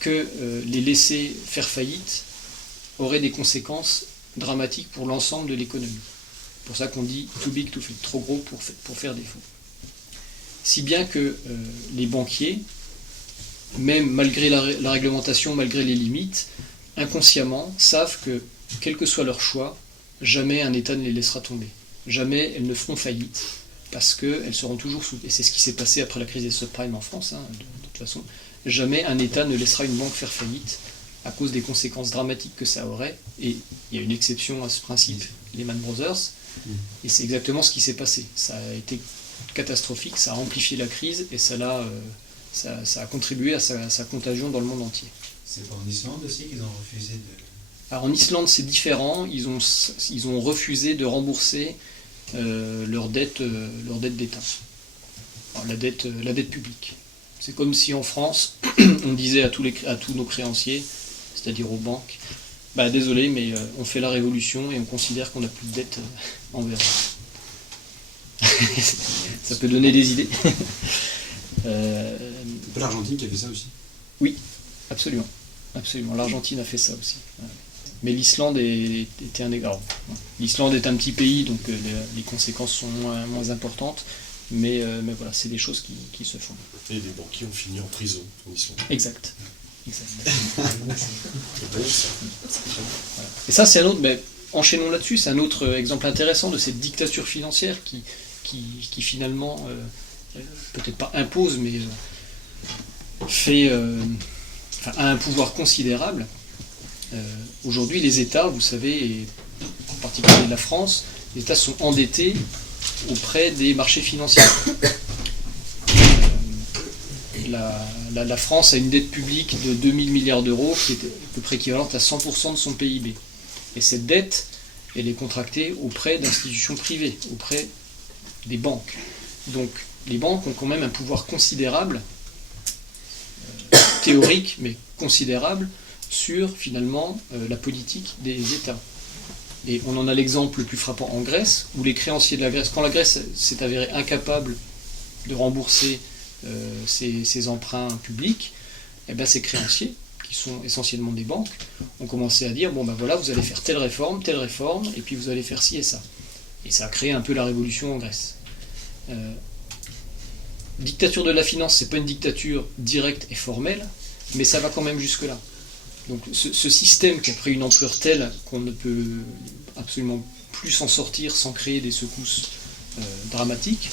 que les laisser faire faillite aurait des conséquences dramatiques pour l'ensemble de l'économie. C'est pour ça qu'on dit « too big to fail », trop gros pour faire défaut. Si bien que les banquiers, même malgré la réglementation, malgré les limites, inconsciemment savent que, quel que soit leur choix, jamais un État ne les laissera tomber. Jamais elles ne feront faillite, parce qu'elles seront toujours sous... Et c'est ce qui s'est passé après la crise des subprimes en France, de toute façon. Jamais un État ne laissera une banque faire faillite, à cause des conséquences dramatiques que ça aurait. Et il y a une exception à ce principe, Lehman Brothers, et c'est exactement ce qui s'est passé. Ça a été catastrophique, ça a amplifié la crise, et ça a contribué à sa contagion dans le monde entier. C'est pas en Islande aussi qu'ils ont refusé de... Alors en Islande c'est différent, ils ont refusé de rembourser leur dette d'État, alors, la dette publique. C'est comme si en France on disait à tous nos créanciers, c'est-à-dire aux banques, bah désolé mais on fait la révolution et on considère qu'on n'a plus de dette envers eux. Ça peut donner des idées. C'est pas l'Argentine qui a fait ça aussi? Oui, absolument. Absolument. L'Argentine a fait ça aussi. Mais l'Islande était un exemple. L'Islande est un petit pays, donc les conséquences sont moins importantes. Mais voilà, c'est des choses qui se font. Et des banquiers ont fini en prison en Islande. Exact. Et ça, c'est un autre. Mais enchaînons là-dessus. C'est un autre exemple intéressant de cette dictature financière qui finalement, peut-être pas impose, mais a un pouvoir considérable. Aujourd'hui, les États, vous savez, et en particulier la France, les États sont endettés auprès des marchés financiers. La France a une dette publique de 2000 milliards d'euros, qui est à peu près équivalente à 100% de son PIB. Et cette dette, elle est contractée auprès d'institutions privées, auprès des banques. Donc, les banques ont quand même un pouvoir considérable, théorique, mais considérable, sur finalement la politique des États. Et on en a l'exemple le plus frappant en Grèce, où les créanciers de la Grèce, quand la Grèce s'est avérée incapable de rembourser ses emprunts publics, eh ben ces créanciers, qui sont essentiellement des banques, ont commencé à dire, bon ben voilà, vous allez faire telle réforme, et puis vous allez faire ci et ça. Et ça a créé un peu la révolution en Grèce. Dictature de la finance, c'est pas une dictature directe et formelle, mais ça va quand même jusque-là. Donc ce système qui a pris une ampleur telle qu'on ne peut absolument plus s'en sortir sans créer des secousses dramatiques,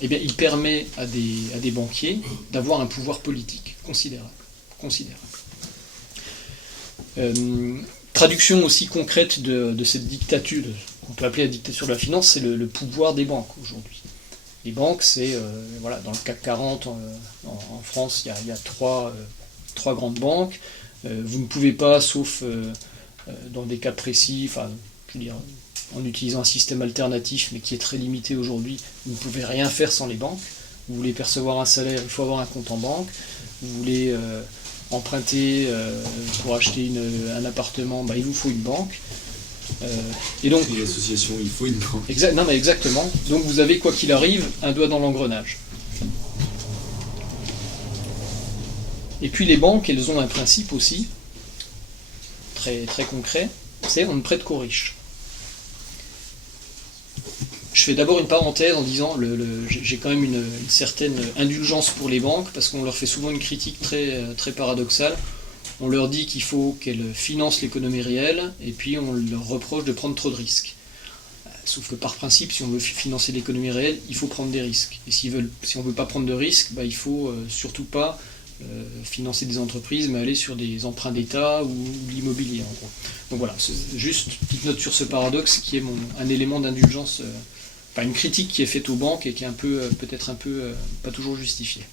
eh bien, il permet à des banquiers d'avoir un pouvoir politique considérable. Traduction aussi concrète de cette dictature, qu'on peut appeler la dictature de la finance, c'est le pouvoir des banques aujourd'hui. Les banques, c'est, dans le CAC 40 en France, il y a trois grandes banques. Vous ne pouvez pas, sauf dans des cas précis, en utilisant un système alternatif, mais qui est très limité aujourd'hui, vous ne pouvez rien faire sans les banques. Vous voulez percevoir un salaire, il faut avoir un compte en banque. Vous voulez emprunter pour acheter un appartement, il vous faut une banque. Et donc, une association, il faut une banque. Exactement. Donc vous avez, quoi qu'il arrive, un doigt dans l'engrenage. Et puis les banques, elles ont un principe aussi, très, très concret, c'est on ne prête qu'aux riches. Je fais d'abord une parenthèse en disant j'ai quand même une certaine indulgence pour les banques, parce qu'on leur fait souvent une critique très, très paradoxale. On leur dit qu'il faut qu'elles financent l'économie réelle, et puis on leur reproche de prendre trop de risques. Sauf que par principe, si on veut financer l'économie réelle, il faut prendre des risques. Et si on ne veut pas prendre de risques, il faut surtout pas financer des entreprises, mais aller sur des emprunts d'État ou l'immobilier, en gros. Donc voilà, c'est juste une petite note sur ce paradoxe qui est un élément d'indulgence, une critique qui est faite aux banques et qui est peut-être un peu pas toujours justifiée.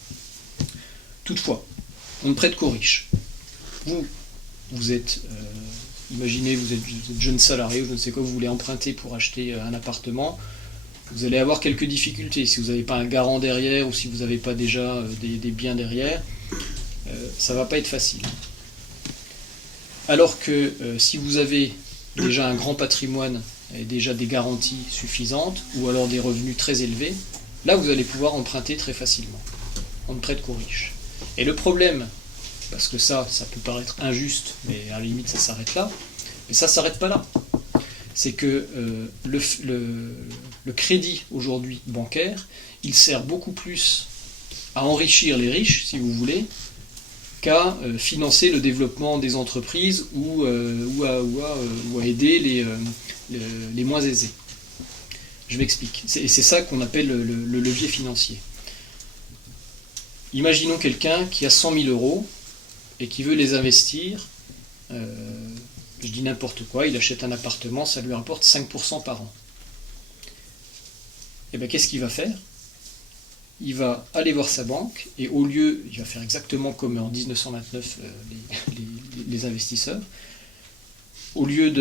Toutefois, on ne prête qu'aux riches. Vous êtes, imaginez, vous êtes jeune salarié ou je ne sais quoi, vous voulez emprunter pour acheter un appartement, vous allez avoir quelques difficultés. Si vous n'avez pas un garant derrière ou si vous n'avez pas déjà des biens derrière, ça ne va pas être facile. Alors que si vous avez déjà un grand patrimoine et déjà des garanties suffisantes ou alors des revenus très élevés, là vous allez pouvoir emprunter très facilement. On ne prête qu'aux riches. Et le problème, parce que ça peut paraître injuste, mais à la limite ça s'arrête là, mais ça ne s'arrête pas là. C'est que le crédit aujourd'hui bancaire, il sert beaucoup plus à enrichir les riches, si vous voulez, qu'à financer le développement des entreprises ou à aider les moins aisés. Je m'explique. Et c'est ça qu'on appelle le levier financier. Imaginons quelqu'un qui a 100 000 euros et qui veut les investir, je dis n'importe quoi, il achète un appartement, ça lui rapporte 5% par an. Et bien qu'est-ce qu'il va faire ? Il va aller voir sa banque et il va faire exactement comme en 1929 les investisseurs, au lieu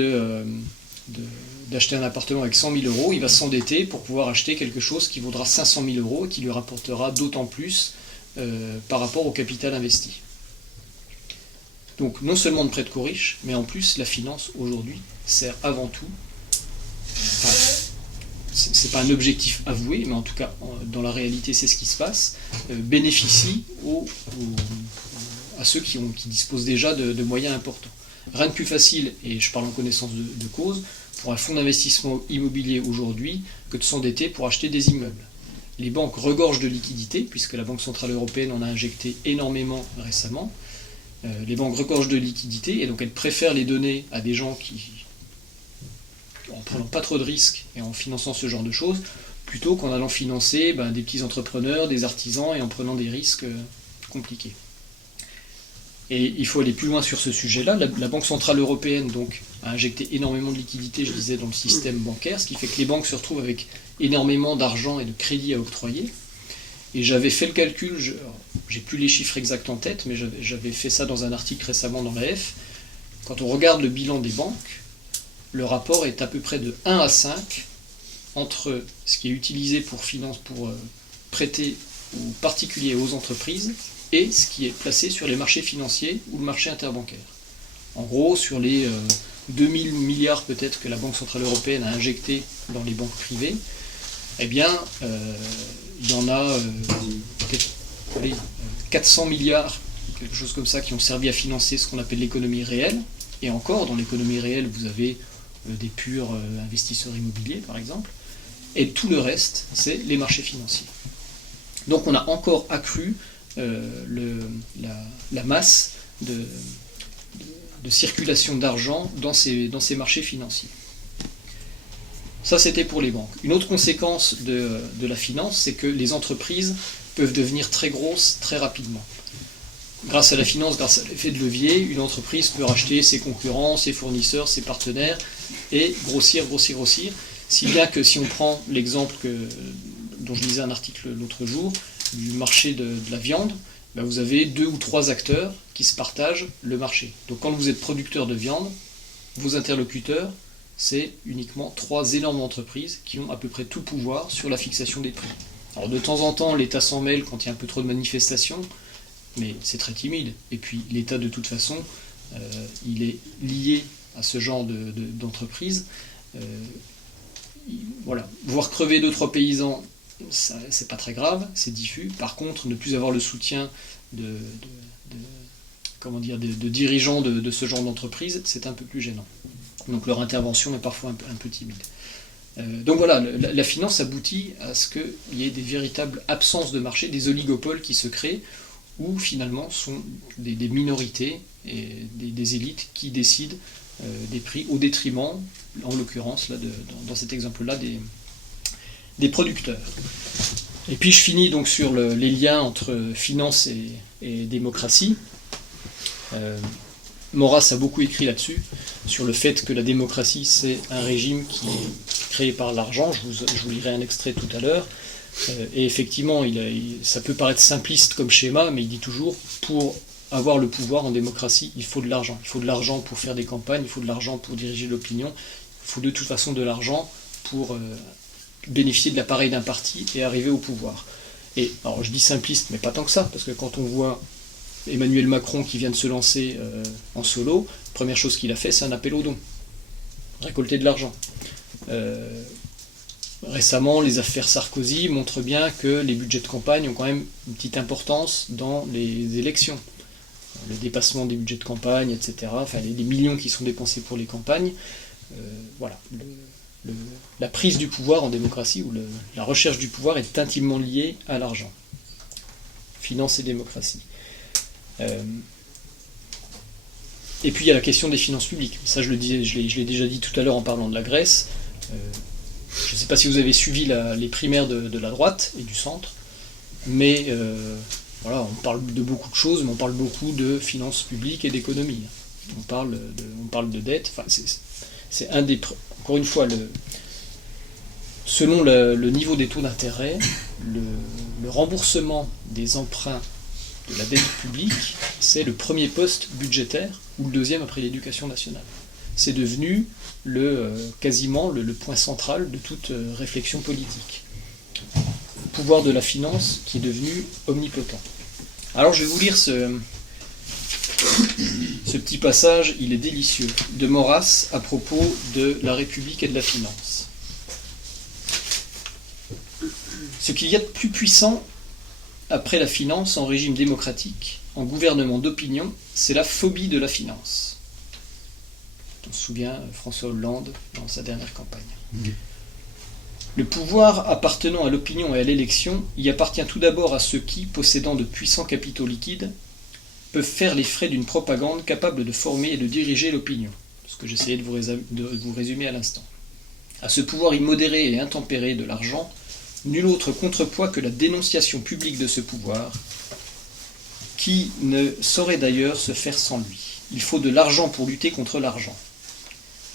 d'acheter un appartement avec 100 000 euros, il va s'endetter pour pouvoir acheter quelque chose qui vaudra 500 000 euros et qui lui rapportera d'autant plus par rapport au capital investi. Donc non seulement on ne prête qu'aux riches, mais en plus la finance aujourd'hui sert avant tout, c'est pas un objectif avoué, mais en tout cas dans la réalité c'est ce qui se passe, bénéficie à ceux qui disposent déjà de moyens importants. Rien de plus facile, et je parle en connaissance de cause, pour un fonds d'investissement immobilier aujourd'hui que de s'endetter pour acheter des immeubles. Les banques regorgent de liquidités, puisque la Banque Centrale Européenne en a injecté énormément récemment. Les banques regorgent de liquidités, et donc elles préfèrent les donner à des gens qui, en prenant pas trop de risques et en finançant ce genre de choses, plutôt qu'en allant financer des petits entrepreneurs, des artisans, et en prenant des risques compliqués. Et il faut aller plus loin sur ce sujet-là. La Banque Centrale Européenne donc, a injecté énormément de liquidités, je disais, dans le système bancaire, ce qui fait que les banques se retrouvent avec énormément d'argent et de crédits à octroyer. Et j'avais fait le calcul, j'ai plus les chiffres exacts en tête, mais j'avais fait ça dans un article récemment dans la F. Quand on regarde le bilan des banques, le rapport est à peu près de 1 à 5 entre ce qui est utilisé pour prêter aux particuliers et aux entreprises et ce qui est placé sur les marchés financiers ou le marché interbancaire. En gros, sur les 2000 milliards peut-être que la Banque Centrale Européenne a injecté dans les banques privées, eh bien, il y en a peut-être 400 milliards, quelque chose comme ça, qui ont servi à financer ce qu'on appelle l'économie réelle. Et encore, dans l'économie réelle, vous avez des purs investisseurs immobiliers, par exemple. Et tout le reste, c'est les marchés financiers. Donc on a encore accru la masse de circulation d'argent dans ces marchés financiers. Ça, c'était pour les banques. Une autre conséquence de la finance, c'est que les entreprises peuvent devenir très grosses très rapidement. Grâce à la finance, grâce à l'effet de levier, une entreprise peut racheter ses concurrents, ses fournisseurs, ses partenaires, et grossir. Si bien que si on prend l'exemple dont je lisais un article l'autre jour, du marché de la viande, ben vous avez 2 ou 3 acteurs qui se partagent le marché. Donc quand vous êtes producteur de viande, vos interlocuteurs, c'est uniquement 3 énormes entreprises qui ont à peu près tout pouvoir sur la fixation des prix. Alors de temps en temps, l'État s'en mêle quand il y a un peu trop de manifestations, mais c'est très timide. Et puis l'État, de toute façon, il est lié à ce genre d'entreprise. Voilà. Voir crever 2-3 paysans, c'est pas très grave, c'est diffus. Par contre, ne plus avoir le soutien de dirigeants de ce genre d'entreprise, c'est un peu plus gênant. Donc leur intervention est parfois un peu timide. Donc voilà, la finance aboutit à ce qu'il y ait des véritables absences de marché, des oligopoles qui se créent, où finalement sont des minorités et des élites qui décident des prix au détriment, en l'occurrence, là, dans cet exemple-là, des producteurs. Et puis je finis donc sur les liens entre finance et démocratie. Maurras a beaucoup écrit là-dessus, sur le fait que la démocratie, c'est un régime qui est créé par l'argent. Je vous lirai un extrait tout à l'heure. Et effectivement, ça peut paraître simpliste comme schéma, mais il dit toujours, pour avoir le pouvoir en démocratie, il faut de l'argent. Il faut de l'argent pour faire des campagnes, il faut de l'argent pour diriger l'opinion, il faut de toute façon de l'argent pour bénéficier de l'appareil d'un parti et arriver au pouvoir. Et alors je dis simpliste, mais pas tant que ça, parce que quand on voit Emmanuel Macron qui vient de se lancer en solo, première chose qu'il a fait, c'est un appel aux dons. Récolter de l'argent. Récemment, les affaires Sarkozy montrent bien que les budgets de campagne ont quand même une petite importance dans les élections. Le dépassement des budgets de campagne, etc. Enfin, les millions qui sont dépensés pour les campagnes. Voilà. La prise du pouvoir en démocratie, ou la recherche du pouvoir est intimement liée à l'argent. Finance et démocratie. Et puis il y a la question des finances publiques. Ça, je l'ai déjà dit tout à l'heure en parlant de la Grèce. Je ne sais pas si vous avez suivi les primaires de la droite et du centre, mais voilà, on parle de beaucoup de choses, mais on parle beaucoup de finances publiques et d'économie. On parle de dette. Enfin, c'est un des... Encore une fois, selon le niveau des taux d'intérêt, le remboursement des emprunts de la dette publique, c'est le premier poste budgétaire, ou le deuxième après l'éducation nationale. C'est devenu quasiment le point central de toute réflexion politique. Le pouvoir de la finance qui est devenu omnipotent. Alors je vais vous lire ce petit passage, il est délicieux, de Maurras à propos de la République et de la finance. Ce qu'il y a de plus puissant après la finance en régime démocratique, en gouvernement d'opinion, c'est la phobie de la finance. On se souvient François Hollande dans sa dernière campagne. Le pouvoir appartenant à l'opinion et à l'élection y appartient tout d'abord à ceux qui, possédant de puissants capitaux liquides, peuvent faire les frais d'une propagande capable de former et de diriger l'opinion, ce que j'essayais de vous résumer à l'instant. À ce pouvoir immodéré et intempéré de l'argent, nul autre contrepoids que la dénonciation publique de ce pouvoir, qui ne saurait d'ailleurs se faire sans lui. Il faut de l'argent pour lutter contre l'argent.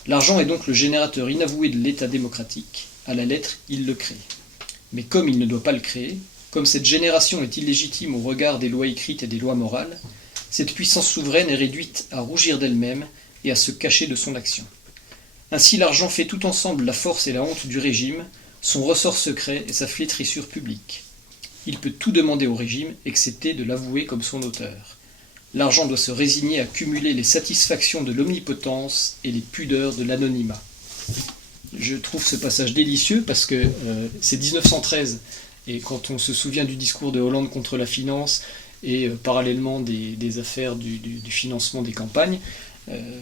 L'argent est donc le générateur inavoué de l'État démocratique, à la lettre, il le crée. Mais comme il ne doit pas le créer, comme cette génération est illégitime au regard des lois écrites et des lois morales, cette puissance souveraine est réduite à rougir d'elle-même et à se cacher de son action. Ainsi l'argent fait tout ensemble la force et la honte du régime, son ressort secret et sa flétrissure publique. il peut tout demander au régime, excepté de l'avouer comme son auteur. L'argent doit se résigner à cumuler les satisfactions de l'omnipotence et les pudeurs de l'anonymat. Je trouve ce passage délicieux parce que c'est 1913, et quand on se souvient du discours de Hollande contre la finance, et parallèlement des affaires du financement des campagnes,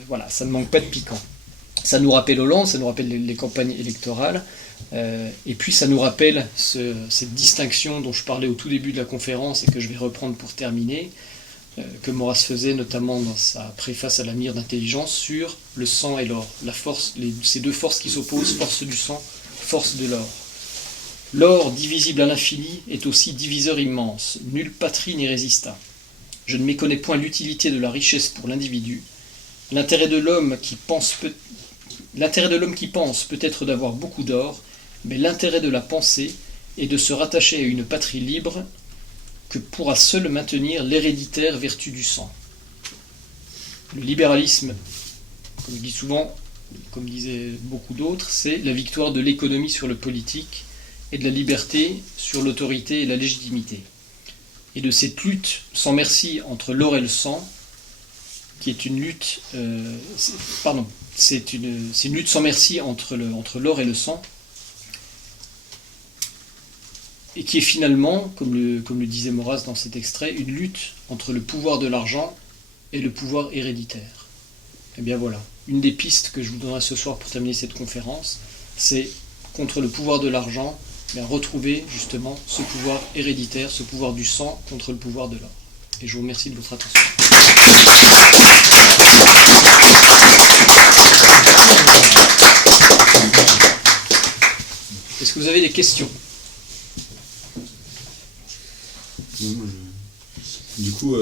voilà, ça ne manque pas de piquant. Ça nous rappelle Hollande, ça nous rappelle les campagnes électorales, et puis ça nous rappelle cette distinction dont je parlais au tout début de la conférence et que je vais reprendre pour terminer, que Maurras faisait notamment dans sa préface à la mire d'intelligence sur le sang et l'or, ces deux forces qui s'opposent, force du sang, force de l'or. L'or, divisible à l'infini, est aussi diviseur immense, nulle patrie n'y résista. Je ne méconnais point l'utilité de la richesse pour l'individu. L'intérêt de l'homme qui pense peut être d'avoir beaucoup d'or, mais l'intérêt de la pensée est de se rattacher à une patrie libre que pourra seul maintenir l'héréditaire vertu du sang. Le libéralisme, comme je dis souvent, comme disaient beaucoup d'autres, c'est la victoire de l'économie sur le politique et de la liberté sur l'autorité et la légitimité. Et de cette lutte sans merci entre l'or et le sang, qui est une lutte... c'est une lutte sans merci entre l'or et le sang, et qui est finalement, comme le disait Maurras dans cet extrait, une lutte entre le pouvoir de l'argent et le pouvoir héréditaire. Et bien voilà, une des pistes que je vous donnerai ce soir pour terminer cette conférence, c'est contre le pouvoir de l'argent, retrouver justement ce pouvoir héréditaire, ce pouvoir du sang contre le pouvoir de l'or. Et je vous remercie de votre attention. Est-ce que vous avez des questions ? Du coup,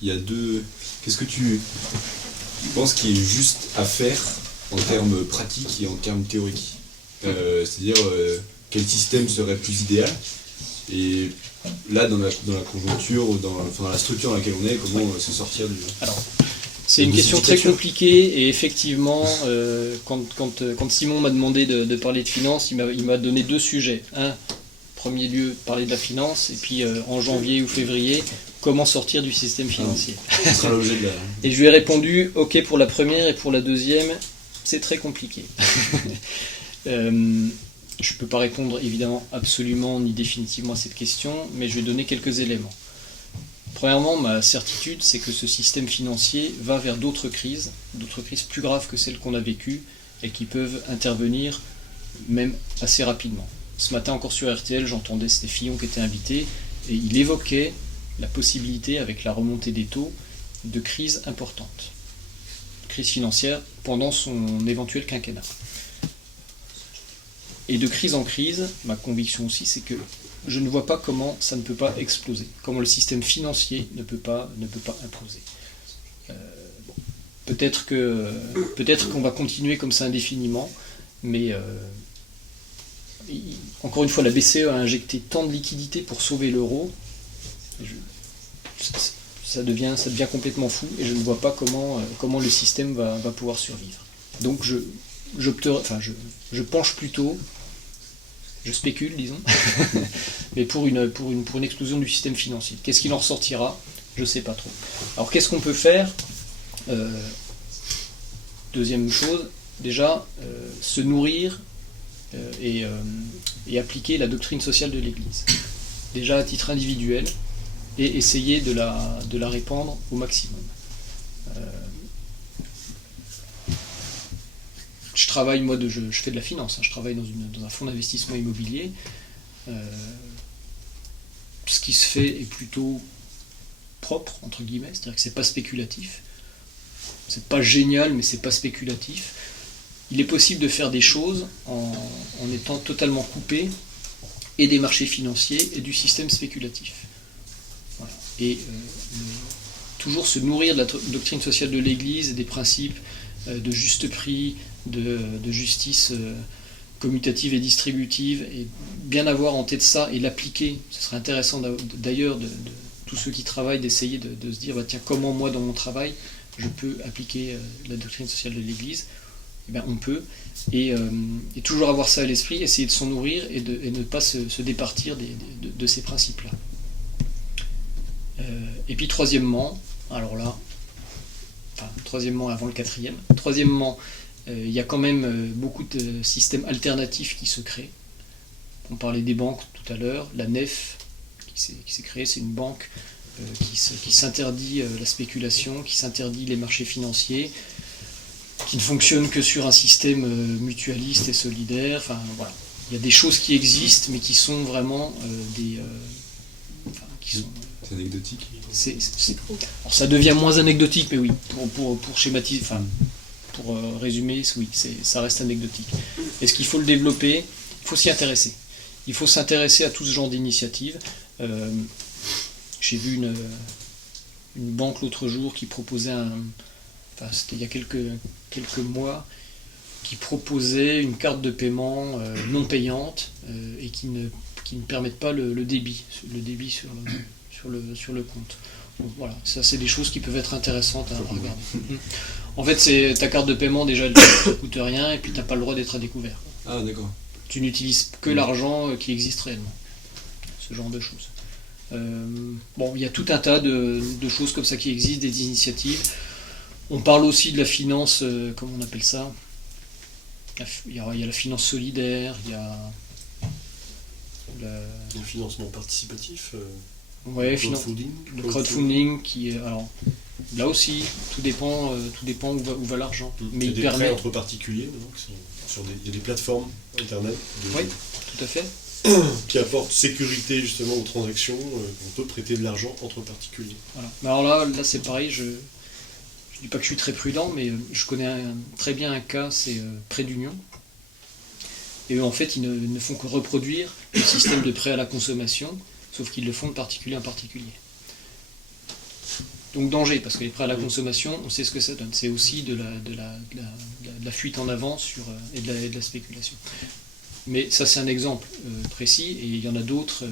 il y a deux... Qu'est-ce que tu penses qui est juste à faire en termes pratiques et en termes théoriques ? C'est-à-dire, quel système serait plus idéal ? Et là, dans la conjoncture, ou dans la structure dans laquelle on est, comment se sortir du... Alors, c'est une question très compliquée, et effectivement, quand Simon m'a demandé de parler de finance, il m'a donné deux sujets. Un, premier lieu, parler de la finance, et puis en janvier ou février, comment sortir du système financier. Ce sera l'objet de la... Et je lui ai répondu, ok pour la première, et pour la deuxième, c'est très compliqué. Je ne peux pas répondre évidemment absolument ni définitivement à cette question, mais je vais donner quelques éléments. Premièrement, ma certitude, c'est que ce système financier va vers d'autres crises plus graves que celles qu'on a vécues et qui peuvent intervenir même assez rapidement. Ce matin encore sur RTL, j'entendais Stéphane Fillon qui était invité et il évoquait la possibilité, avec la remontée des taux, de crises importantes. Crise financière pendant son éventuel quinquennat. Et de crise en crise, ma conviction aussi, c'est que je ne vois pas comment ça ne peut pas exploser, comment le système financier ne peut pas imploser. Peut-être qu'on va continuer comme ça indéfiniment, mais encore une fois, la BCE a injecté tant de liquidités pour sauver l'euro, ça devient complètement fou, et je ne vois pas comment le système va pouvoir survivre. Donc je penche plutôt, je spécule, disons, mais pour une explosion du système financier. Qu'est-ce qu'il en ressortira ? Je ne sais pas trop. Alors qu'est-ce qu'on peut faire ? Deuxième chose, déjà, se nourrir et appliquer la doctrine sociale de l'Église. Déjà à titre individuel, et essayer de la répandre au maximum. Je travaille, je fais de la finance, je travaille dans un fonds d'investissement immobilier. Ce qui se fait est plutôt propre, entre guillemets, c'est-à-dire que c'est pas spéculatif. C'est pas génial, mais c'est pas spéculatif. Il est possible de faire des choses en étant totalement coupé et des marchés financiers et du système spéculatif. Voilà. Et toujours se nourrir de la doctrine sociale de l'Église et des principes de juste prix, de justice commutative et distributive, et bien avoir en tête ça et l'appliquer. Ce serait intéressant d'ailleurs de tous ceux qui travaillent d'essayer de se dire tiens, comment moi dans mon travail je peux appliquer la doctrine sociale de l'Église. eh bien, on peut. Et toujours avoir ça à l'esprit, essayer de s'en nourrir et ne pas se départir de ces principes-là. Et puis troisièmement, alors là, troisièmement avant le quatrième, troisièmement, il y a quand même beaucoup de systèmes alternatifs qui se créent. On parlait des banques tout à l'heure, la NEF qui s'est créée, c'est une banque qui s'interdit la spéculation, qui s'interdit les marchés financiers, qui ne fonctionne que sur un système mutualiste et solidaire. Enfin, voilà. Il y a des choses qui existent, mais qui sont vraiment C'est anecdotique. Alors ça devient moins anecdotique, mais oui, pour schématiser, pour résumer, oui, ça reste anecdotique. Est-ce qu'il faut le développer? Il faut s'y intéresser. Il faut s'intéresser à tout ce genre d'initiatives. J'ai vu une banque l'autre jour qui proposait c'était il y a quelques mois, qui proposait une carte de paiement non payante et qui ne permettent pas le débit sur le compte. Donc, voilà, ça c'est des choses qui peuvent être intéressantes à regarder. En fait, ta carte de paiement déjà elle ne coûte rien et puis tu n'as pas le droit d'être à découvert. Ah d'accord. Tu n'utilises que l'argent qui existe réellement. Ce genre de choses. Il y a tout un tas de choses comme ça qui existent, des initiatives. On parle aussi de la finance, comment on appelle ça? Il y a la finance solidaire, il y a le financement participatif, le crowdfunding qui est... Alors, là aussi, tout dépend où va l'argent. Mais il permet prêts entre particuliers, donc il y a des plateformes internet. Oui, tout à fait. Qui apportent sécurité justement aux transactions, on peut prêter de l'argent entre particuliers. Voilà. Mais alors là c'est pareil, je dis pas que je suis très prudent, mais je connais très bien un cas, c'est Prêt d'Union. Et eux, en fait, ils ne font que reproduire le système de prêt à la consommation, sauf qu'ils le font de particulier en particulier. Donc danger, parce que les prêts à la consommation, on sait ce que ça donne. C'est aussi de la fuite en avant et de la spéculation. Mais ça, c'est un exemple précis, et il y en a d'autres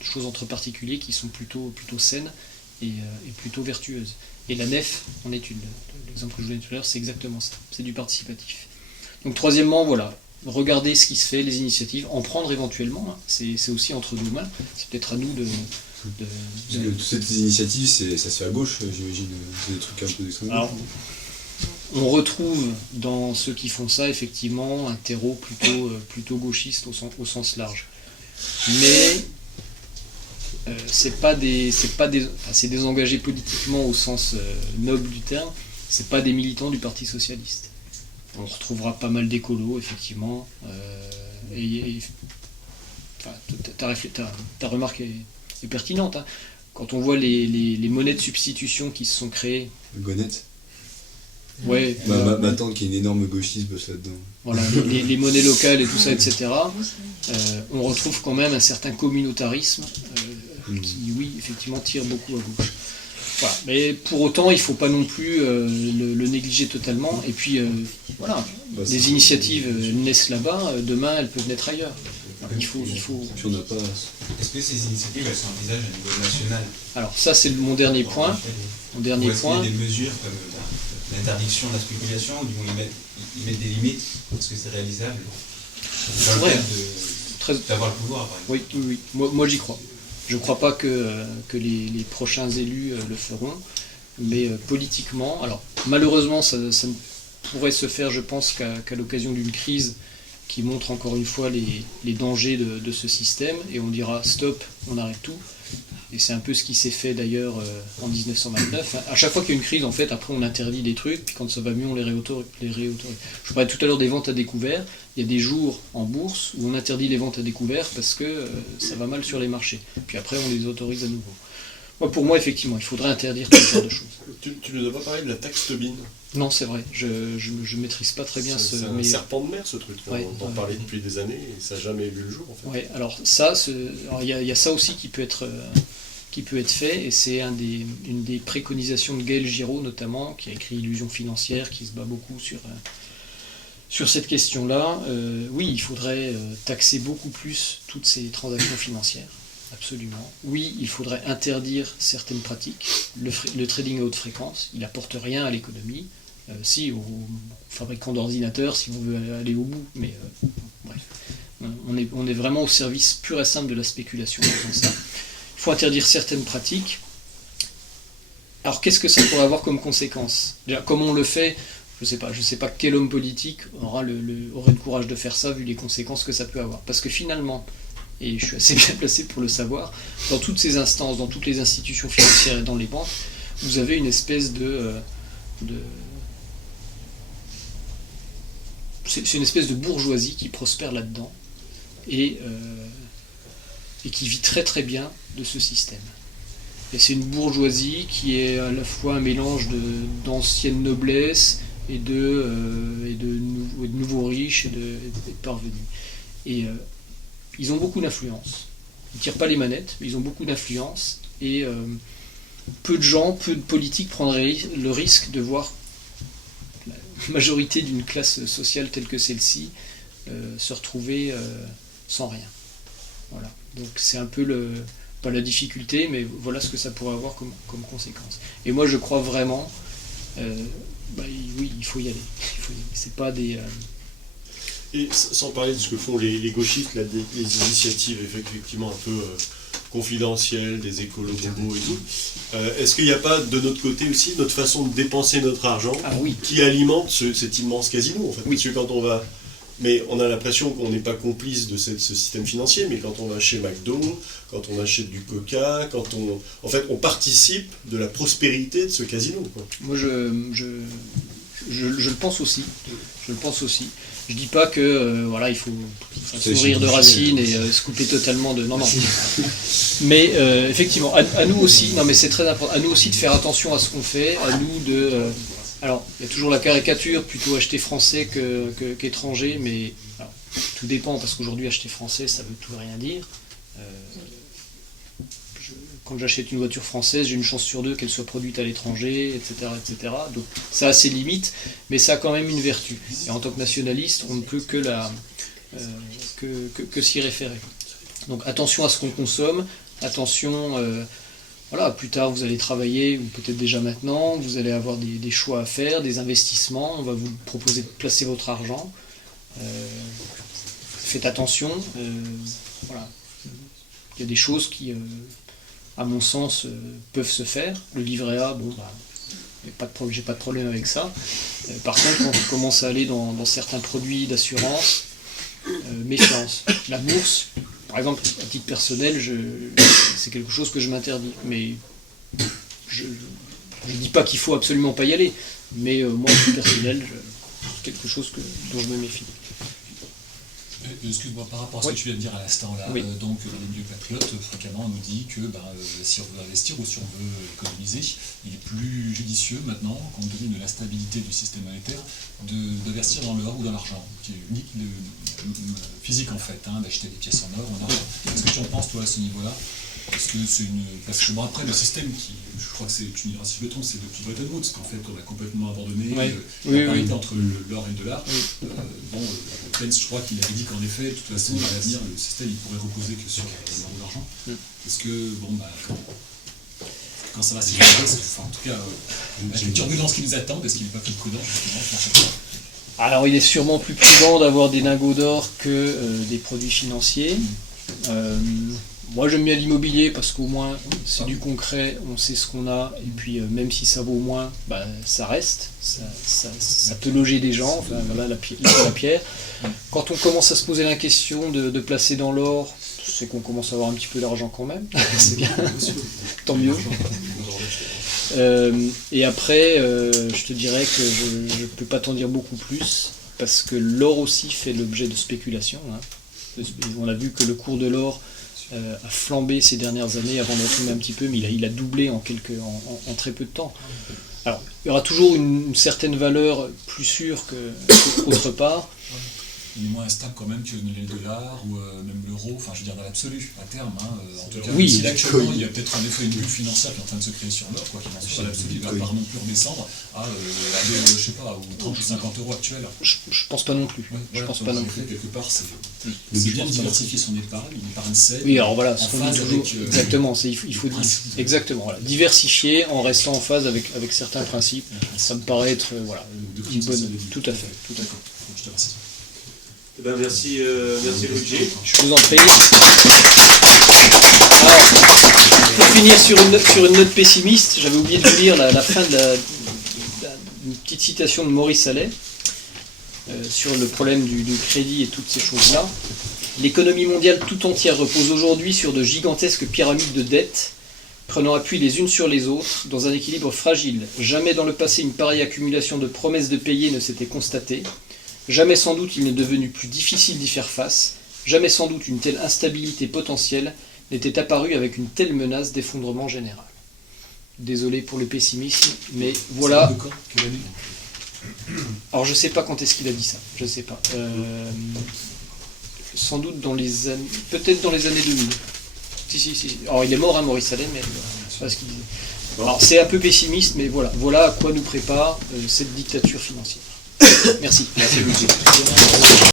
choses entre particuliers qui sont plutôt saines et plutôt vertueuses. Et la NEF en est une. L'exemple que je vous donnais tout à l'heure, c'est exactement ça. C'est du participatif. Donc troisièmement, voilà, regarder ce qui se fait, les initiatives, en prendre éventuellement. Hein. C'est aussi entre nos mains. C'est peut-être à nous de... Parce que toutes ces initiatives, ça se fait à gauche, j'imagine, des trucs un peu d'extrême gauche. On retrouve dans ceux qui font ça, effectivement, un terreau plutôt gauchiste au sens large. Mais c'est des engagés politiquement au sens noble du terme, c'est pas des militants du Parti Socialiste. On retrouvera pas mal d'écolos, effectivement. Ta remarque est pertinente. Hein. Quand on voit les monnaies de substitution qui se sont créées. Le Gonette. Ouais. Ma tante qui est une énorme gauchiste bosse là-dedans. Voilà, les monnaies locales et tout ça, etc. On retrouve quand même un certain communautarisme qui, oui, effectivement, tire beaucoup à gauche. Voilà. Mais pour autant, il ne faut pas non plus le négliger totalement. Et puis, les initiatives naissent là-bas, demain elles peuvent naître ailleurs. Il faut... Puis on n'a pas... Est-ce que ces initiatives, elles s'envisagent à niveau national? Alors ça, c'est mon dernier point. Ou est-ce qu'il y a des mesures comme l'interdiction de la spéculation, ou du moins ils mettent des limites? Est-ce que c'est réalisable? D'avoir le pouvoir, par exemple. Oui. Moi j'y crois. Je ne crois pas que les prochains élus le feront, mais politiquement, alors malheureusement ça ne pourrait se faire, je pense, qu'à l'occasion d'une crise qui montre encore une fois les dangers de ce système, et on dira stop, on arrête tout. Et c'est un peu ce qui s'est fait d'ailleurs en 1929. À chaque fois qu'il y a une crise, en fait, après on interdit des trucs, puis quand ça va mieux, on les réautorise. Je parlais tout à l'heure des ventes à découvert. Il y a des jours en bourse où on interdit les ventes à découvert parce que ça va mal sur les marchés. Puis après, on les autorise à nouveau. Pour moi, effectivement, il faudrait interdire tout ce genre de choses. Tu ne dois pas parler de la taxe Tobin. Non, c'est vrai. Je maîtrise pas très bien c'est un serpent de mer, ce truc. Ouais, on en parlait depuis des années et ça n'a jamais vu le jour, en fait. Ouais, alors ça, il y a ça aussi qui peut être fait, et c'est une des préconisations de Gaël Giraud, notamment, qui a écrit Illusion financière, qui se bat beaucoup sur cette question-là. Oui, il faudrait taxer beaucoup plus toutes ces transactions financières, absolument. Oui, il faudrait interdire certaines pratiques. Le trading à haute fréquence, il n'apporte rien à l'économie, Si, aux fabricants d'ordinateurs, si on veut aller au bout, mais bref. On est vraiment au service pur et simple de la spéculation en faisant ça. Il faut interdire certaines pratiques. Alors qu'est-ce que ça pourrait avoir comme conséquence? Déjà, comment on le fait? Je sais pas quel homme politique aurait le courage de faire ça vu les conséquences que ça peut avoir. Parce que finalement, et je suis assez bien placé pour le savoir, dans toutes ces instances, dans toutes les institutions financières et dans les banques, vous avez une espèce c'est une espèce de bourgeoisie qui prospère là-dedans et qui vit très très bien de ce système. Et c'est une bourgeoisie qui est à la fois un mélange d'ancienne noblesse et de nouveaux riches et de parvenus. Et ils ont beaucoup d'influence. Ils ne tirent pas les manettes, mais ils ont beaucoup d'influence. Et peu de gens, peu de politiques prendraient le risque de voir la majorité d'une classe sociale telle que celle-ci se retrouver sans rien. Voilà. Donc c'est un peu pas la difficulté, mais voilà ce que ça pourrait avoir comme conséquence. Et moi je crois vraiment, oui, il faut y aller. C'est pas des... Et sans parler de ce que font les gauchistes, là, les initiatives effectivement un peu confidentielles, des écolos bobos et tout, est-ce qu'il n'y a pas de notre côté aussi notre façon de dépenser notre argent qui alimente cet immense casino en fait? Oui. Parce que quand on va... Mais on a l'impression qu'on n'est pas complice de ce système financier, mais quand on va chez McDo, quand on achète du Coca, en fait, on participe de la prospérité de ce casino, quoi. Moi, je le pense aussi. Je le pense aussi. Je dis pas que il faut sourire de racines et se couper totalement de... Non. Mais effectivement, à nous aussi, non mais c'est très important, à nous aussi de faire attention à ce qu'on fait, à nous de... alors, il y a toujours la caricature, plutôt acheter français qu'étranger, mais alors, tout dépend, parce qu'aujourd'hui acheter français, ça veut tout et rien dire. Quand j'achète une voiture française, j'ai une chance sur deux qu'elle soit produite à l'étranger, etc., etc. Donc ça a ses limites, mais ça a quand même une vertu. Et en tant que nationaliste, on ne peut que s'y référer. Donc attention à ce qu'on consomme, attention, plus tard vous allez travailler, ou peut-être déjà maintenant, vous allez avoir des choix à faire, des investissements, on va vous proposer de placer votre argent. Faites attention, il y a des choses qui... à mon sens, peuvent se faire. Le livret A, j'ai pas de problème avec ça. Par contre, quand on commence à aller dans certains produits d'assurance, méfiance. La bourse, par exemple, à titre personnel, c'est quelque chose que je m'interdis. Mais je dis pas qu'il faut absolument pas y aller. Mais moi, à titre personnel, c'est quelque chose dont je me méfie. Excuse-moi, par rapport à ce que tu viens de dire à l'instant là, donc les milieux patriotes, fréquemment, nous dit que si on veut investir ou si on veut économiser, il est plus judicieux maintenant, compte tenu de l'instabilité du système monétaire, d'investir dans l'or ou dans l'argent, qui est unique, physique en fait, d'acheter des pièces en or ou en argent. Qu'est-ce que tu en penses toi à ce niveau-là? Parce que après le système je crois que tu me diras si je me trompe, c'est depuis Bretton Woods qu'en fait on a complètement abandonné la parité entre l'or et le dollar. Pence, je crois qu'il avait dit qu'en effet, de toute façon, à l'avenir, le système il pourrait reposer que sur l'or ou l'argent. Est-ce que, quand ça va s'équilibrer, en tout cas, avec les turbulences qui nous attendent, est-ce qu'il n'est pas plus prudent justement? Alors il est sûrement plus prudent d'avoir des lingots d'or que des produits financiers. Moi j'aime bien l'immobilier parce qu'au moins c'est du concret, on sait ce qu'on a, et puis même si ça vaut moins, ça reste, ça peut loger des gens, enfin voilà la pierre. Quand on commence à se poser la question de placer dans l'or, c'est qu'on commence à avoir un petit peu d'argent quand même, c'est bien, tant mieux. Et après, je te dirais que je ne peux pas t'en dire beaucoup plus, parce que l'or aussi fait l'objet de spéculation. On a vu que le cours de l'or a flambé ces dernières années avant de retomber un petit peu, mais il a doublé en très peu de temps. Alors, il y aura toujours une certaine valeur plus sûre qu'autre part, il est moins instable quand même que le dollar ou même l'euro, enfin je veux dire dans l'absolu, à terme. En tout cas, Oui, si là actuellement il y a peut-être en effet une bulle financière qui est en train de se créer sur l'or, quoi, qui dans l'absolu il va pas non plus redescendre à, je sais pas, aux 30 ou 50 euros actuels. Je pense pas non plus. Ouais, Je voilà, pense donc, pas non en plus. effet, quelque part, c'est bien de diversifier son épargne, une épargne saine. Oui, alors voilà, en ce qu'on dit phase toujours, avec, exactement, il faut principe. exactement, voilà, diversifier en restant en phase avec certains principes. Ça me paraît être voilà, une bonne. Tout à fait. Je te remercie. Eh ben, merci Luigi. Je vous en prie. Alors, pour finir sur une note pessimiste, j'avais oublié de vous lire la fin de une petite citation de Maurice Allais sur le problème du crédit et toutes ces choses-là. L'économie mondiale tout entière repose aujourd'hui sur de gigantesques pyramides de dettes, prenant appui les unes sur les autres, dans un équilibre fragile. Jamais dans le passé une pareille accumulation de promesses de payer ne s'était constatée. Jamais sans doute il n'est devenu plus difficile d'y faire face. Jamais sans doute une telle instabilité potentielle n'était apparue avec une telle menace d'effondrement général. Désolé pour le pessimisme, mais voilà. De quand ? Quelle année ? Alors je sais pas quand est-ce qu'il a dit ça, je sais pas. Sans doute dans les années, peut-être dans les années 2000. Si. Alors il est mort, hein, Maurice Allais, mais c'est pas ce qu'il disait. Alors c'est un peu pessimiste, mais voilà à quoi nous prépare cette dictature financière. Merci. Merci Luigi.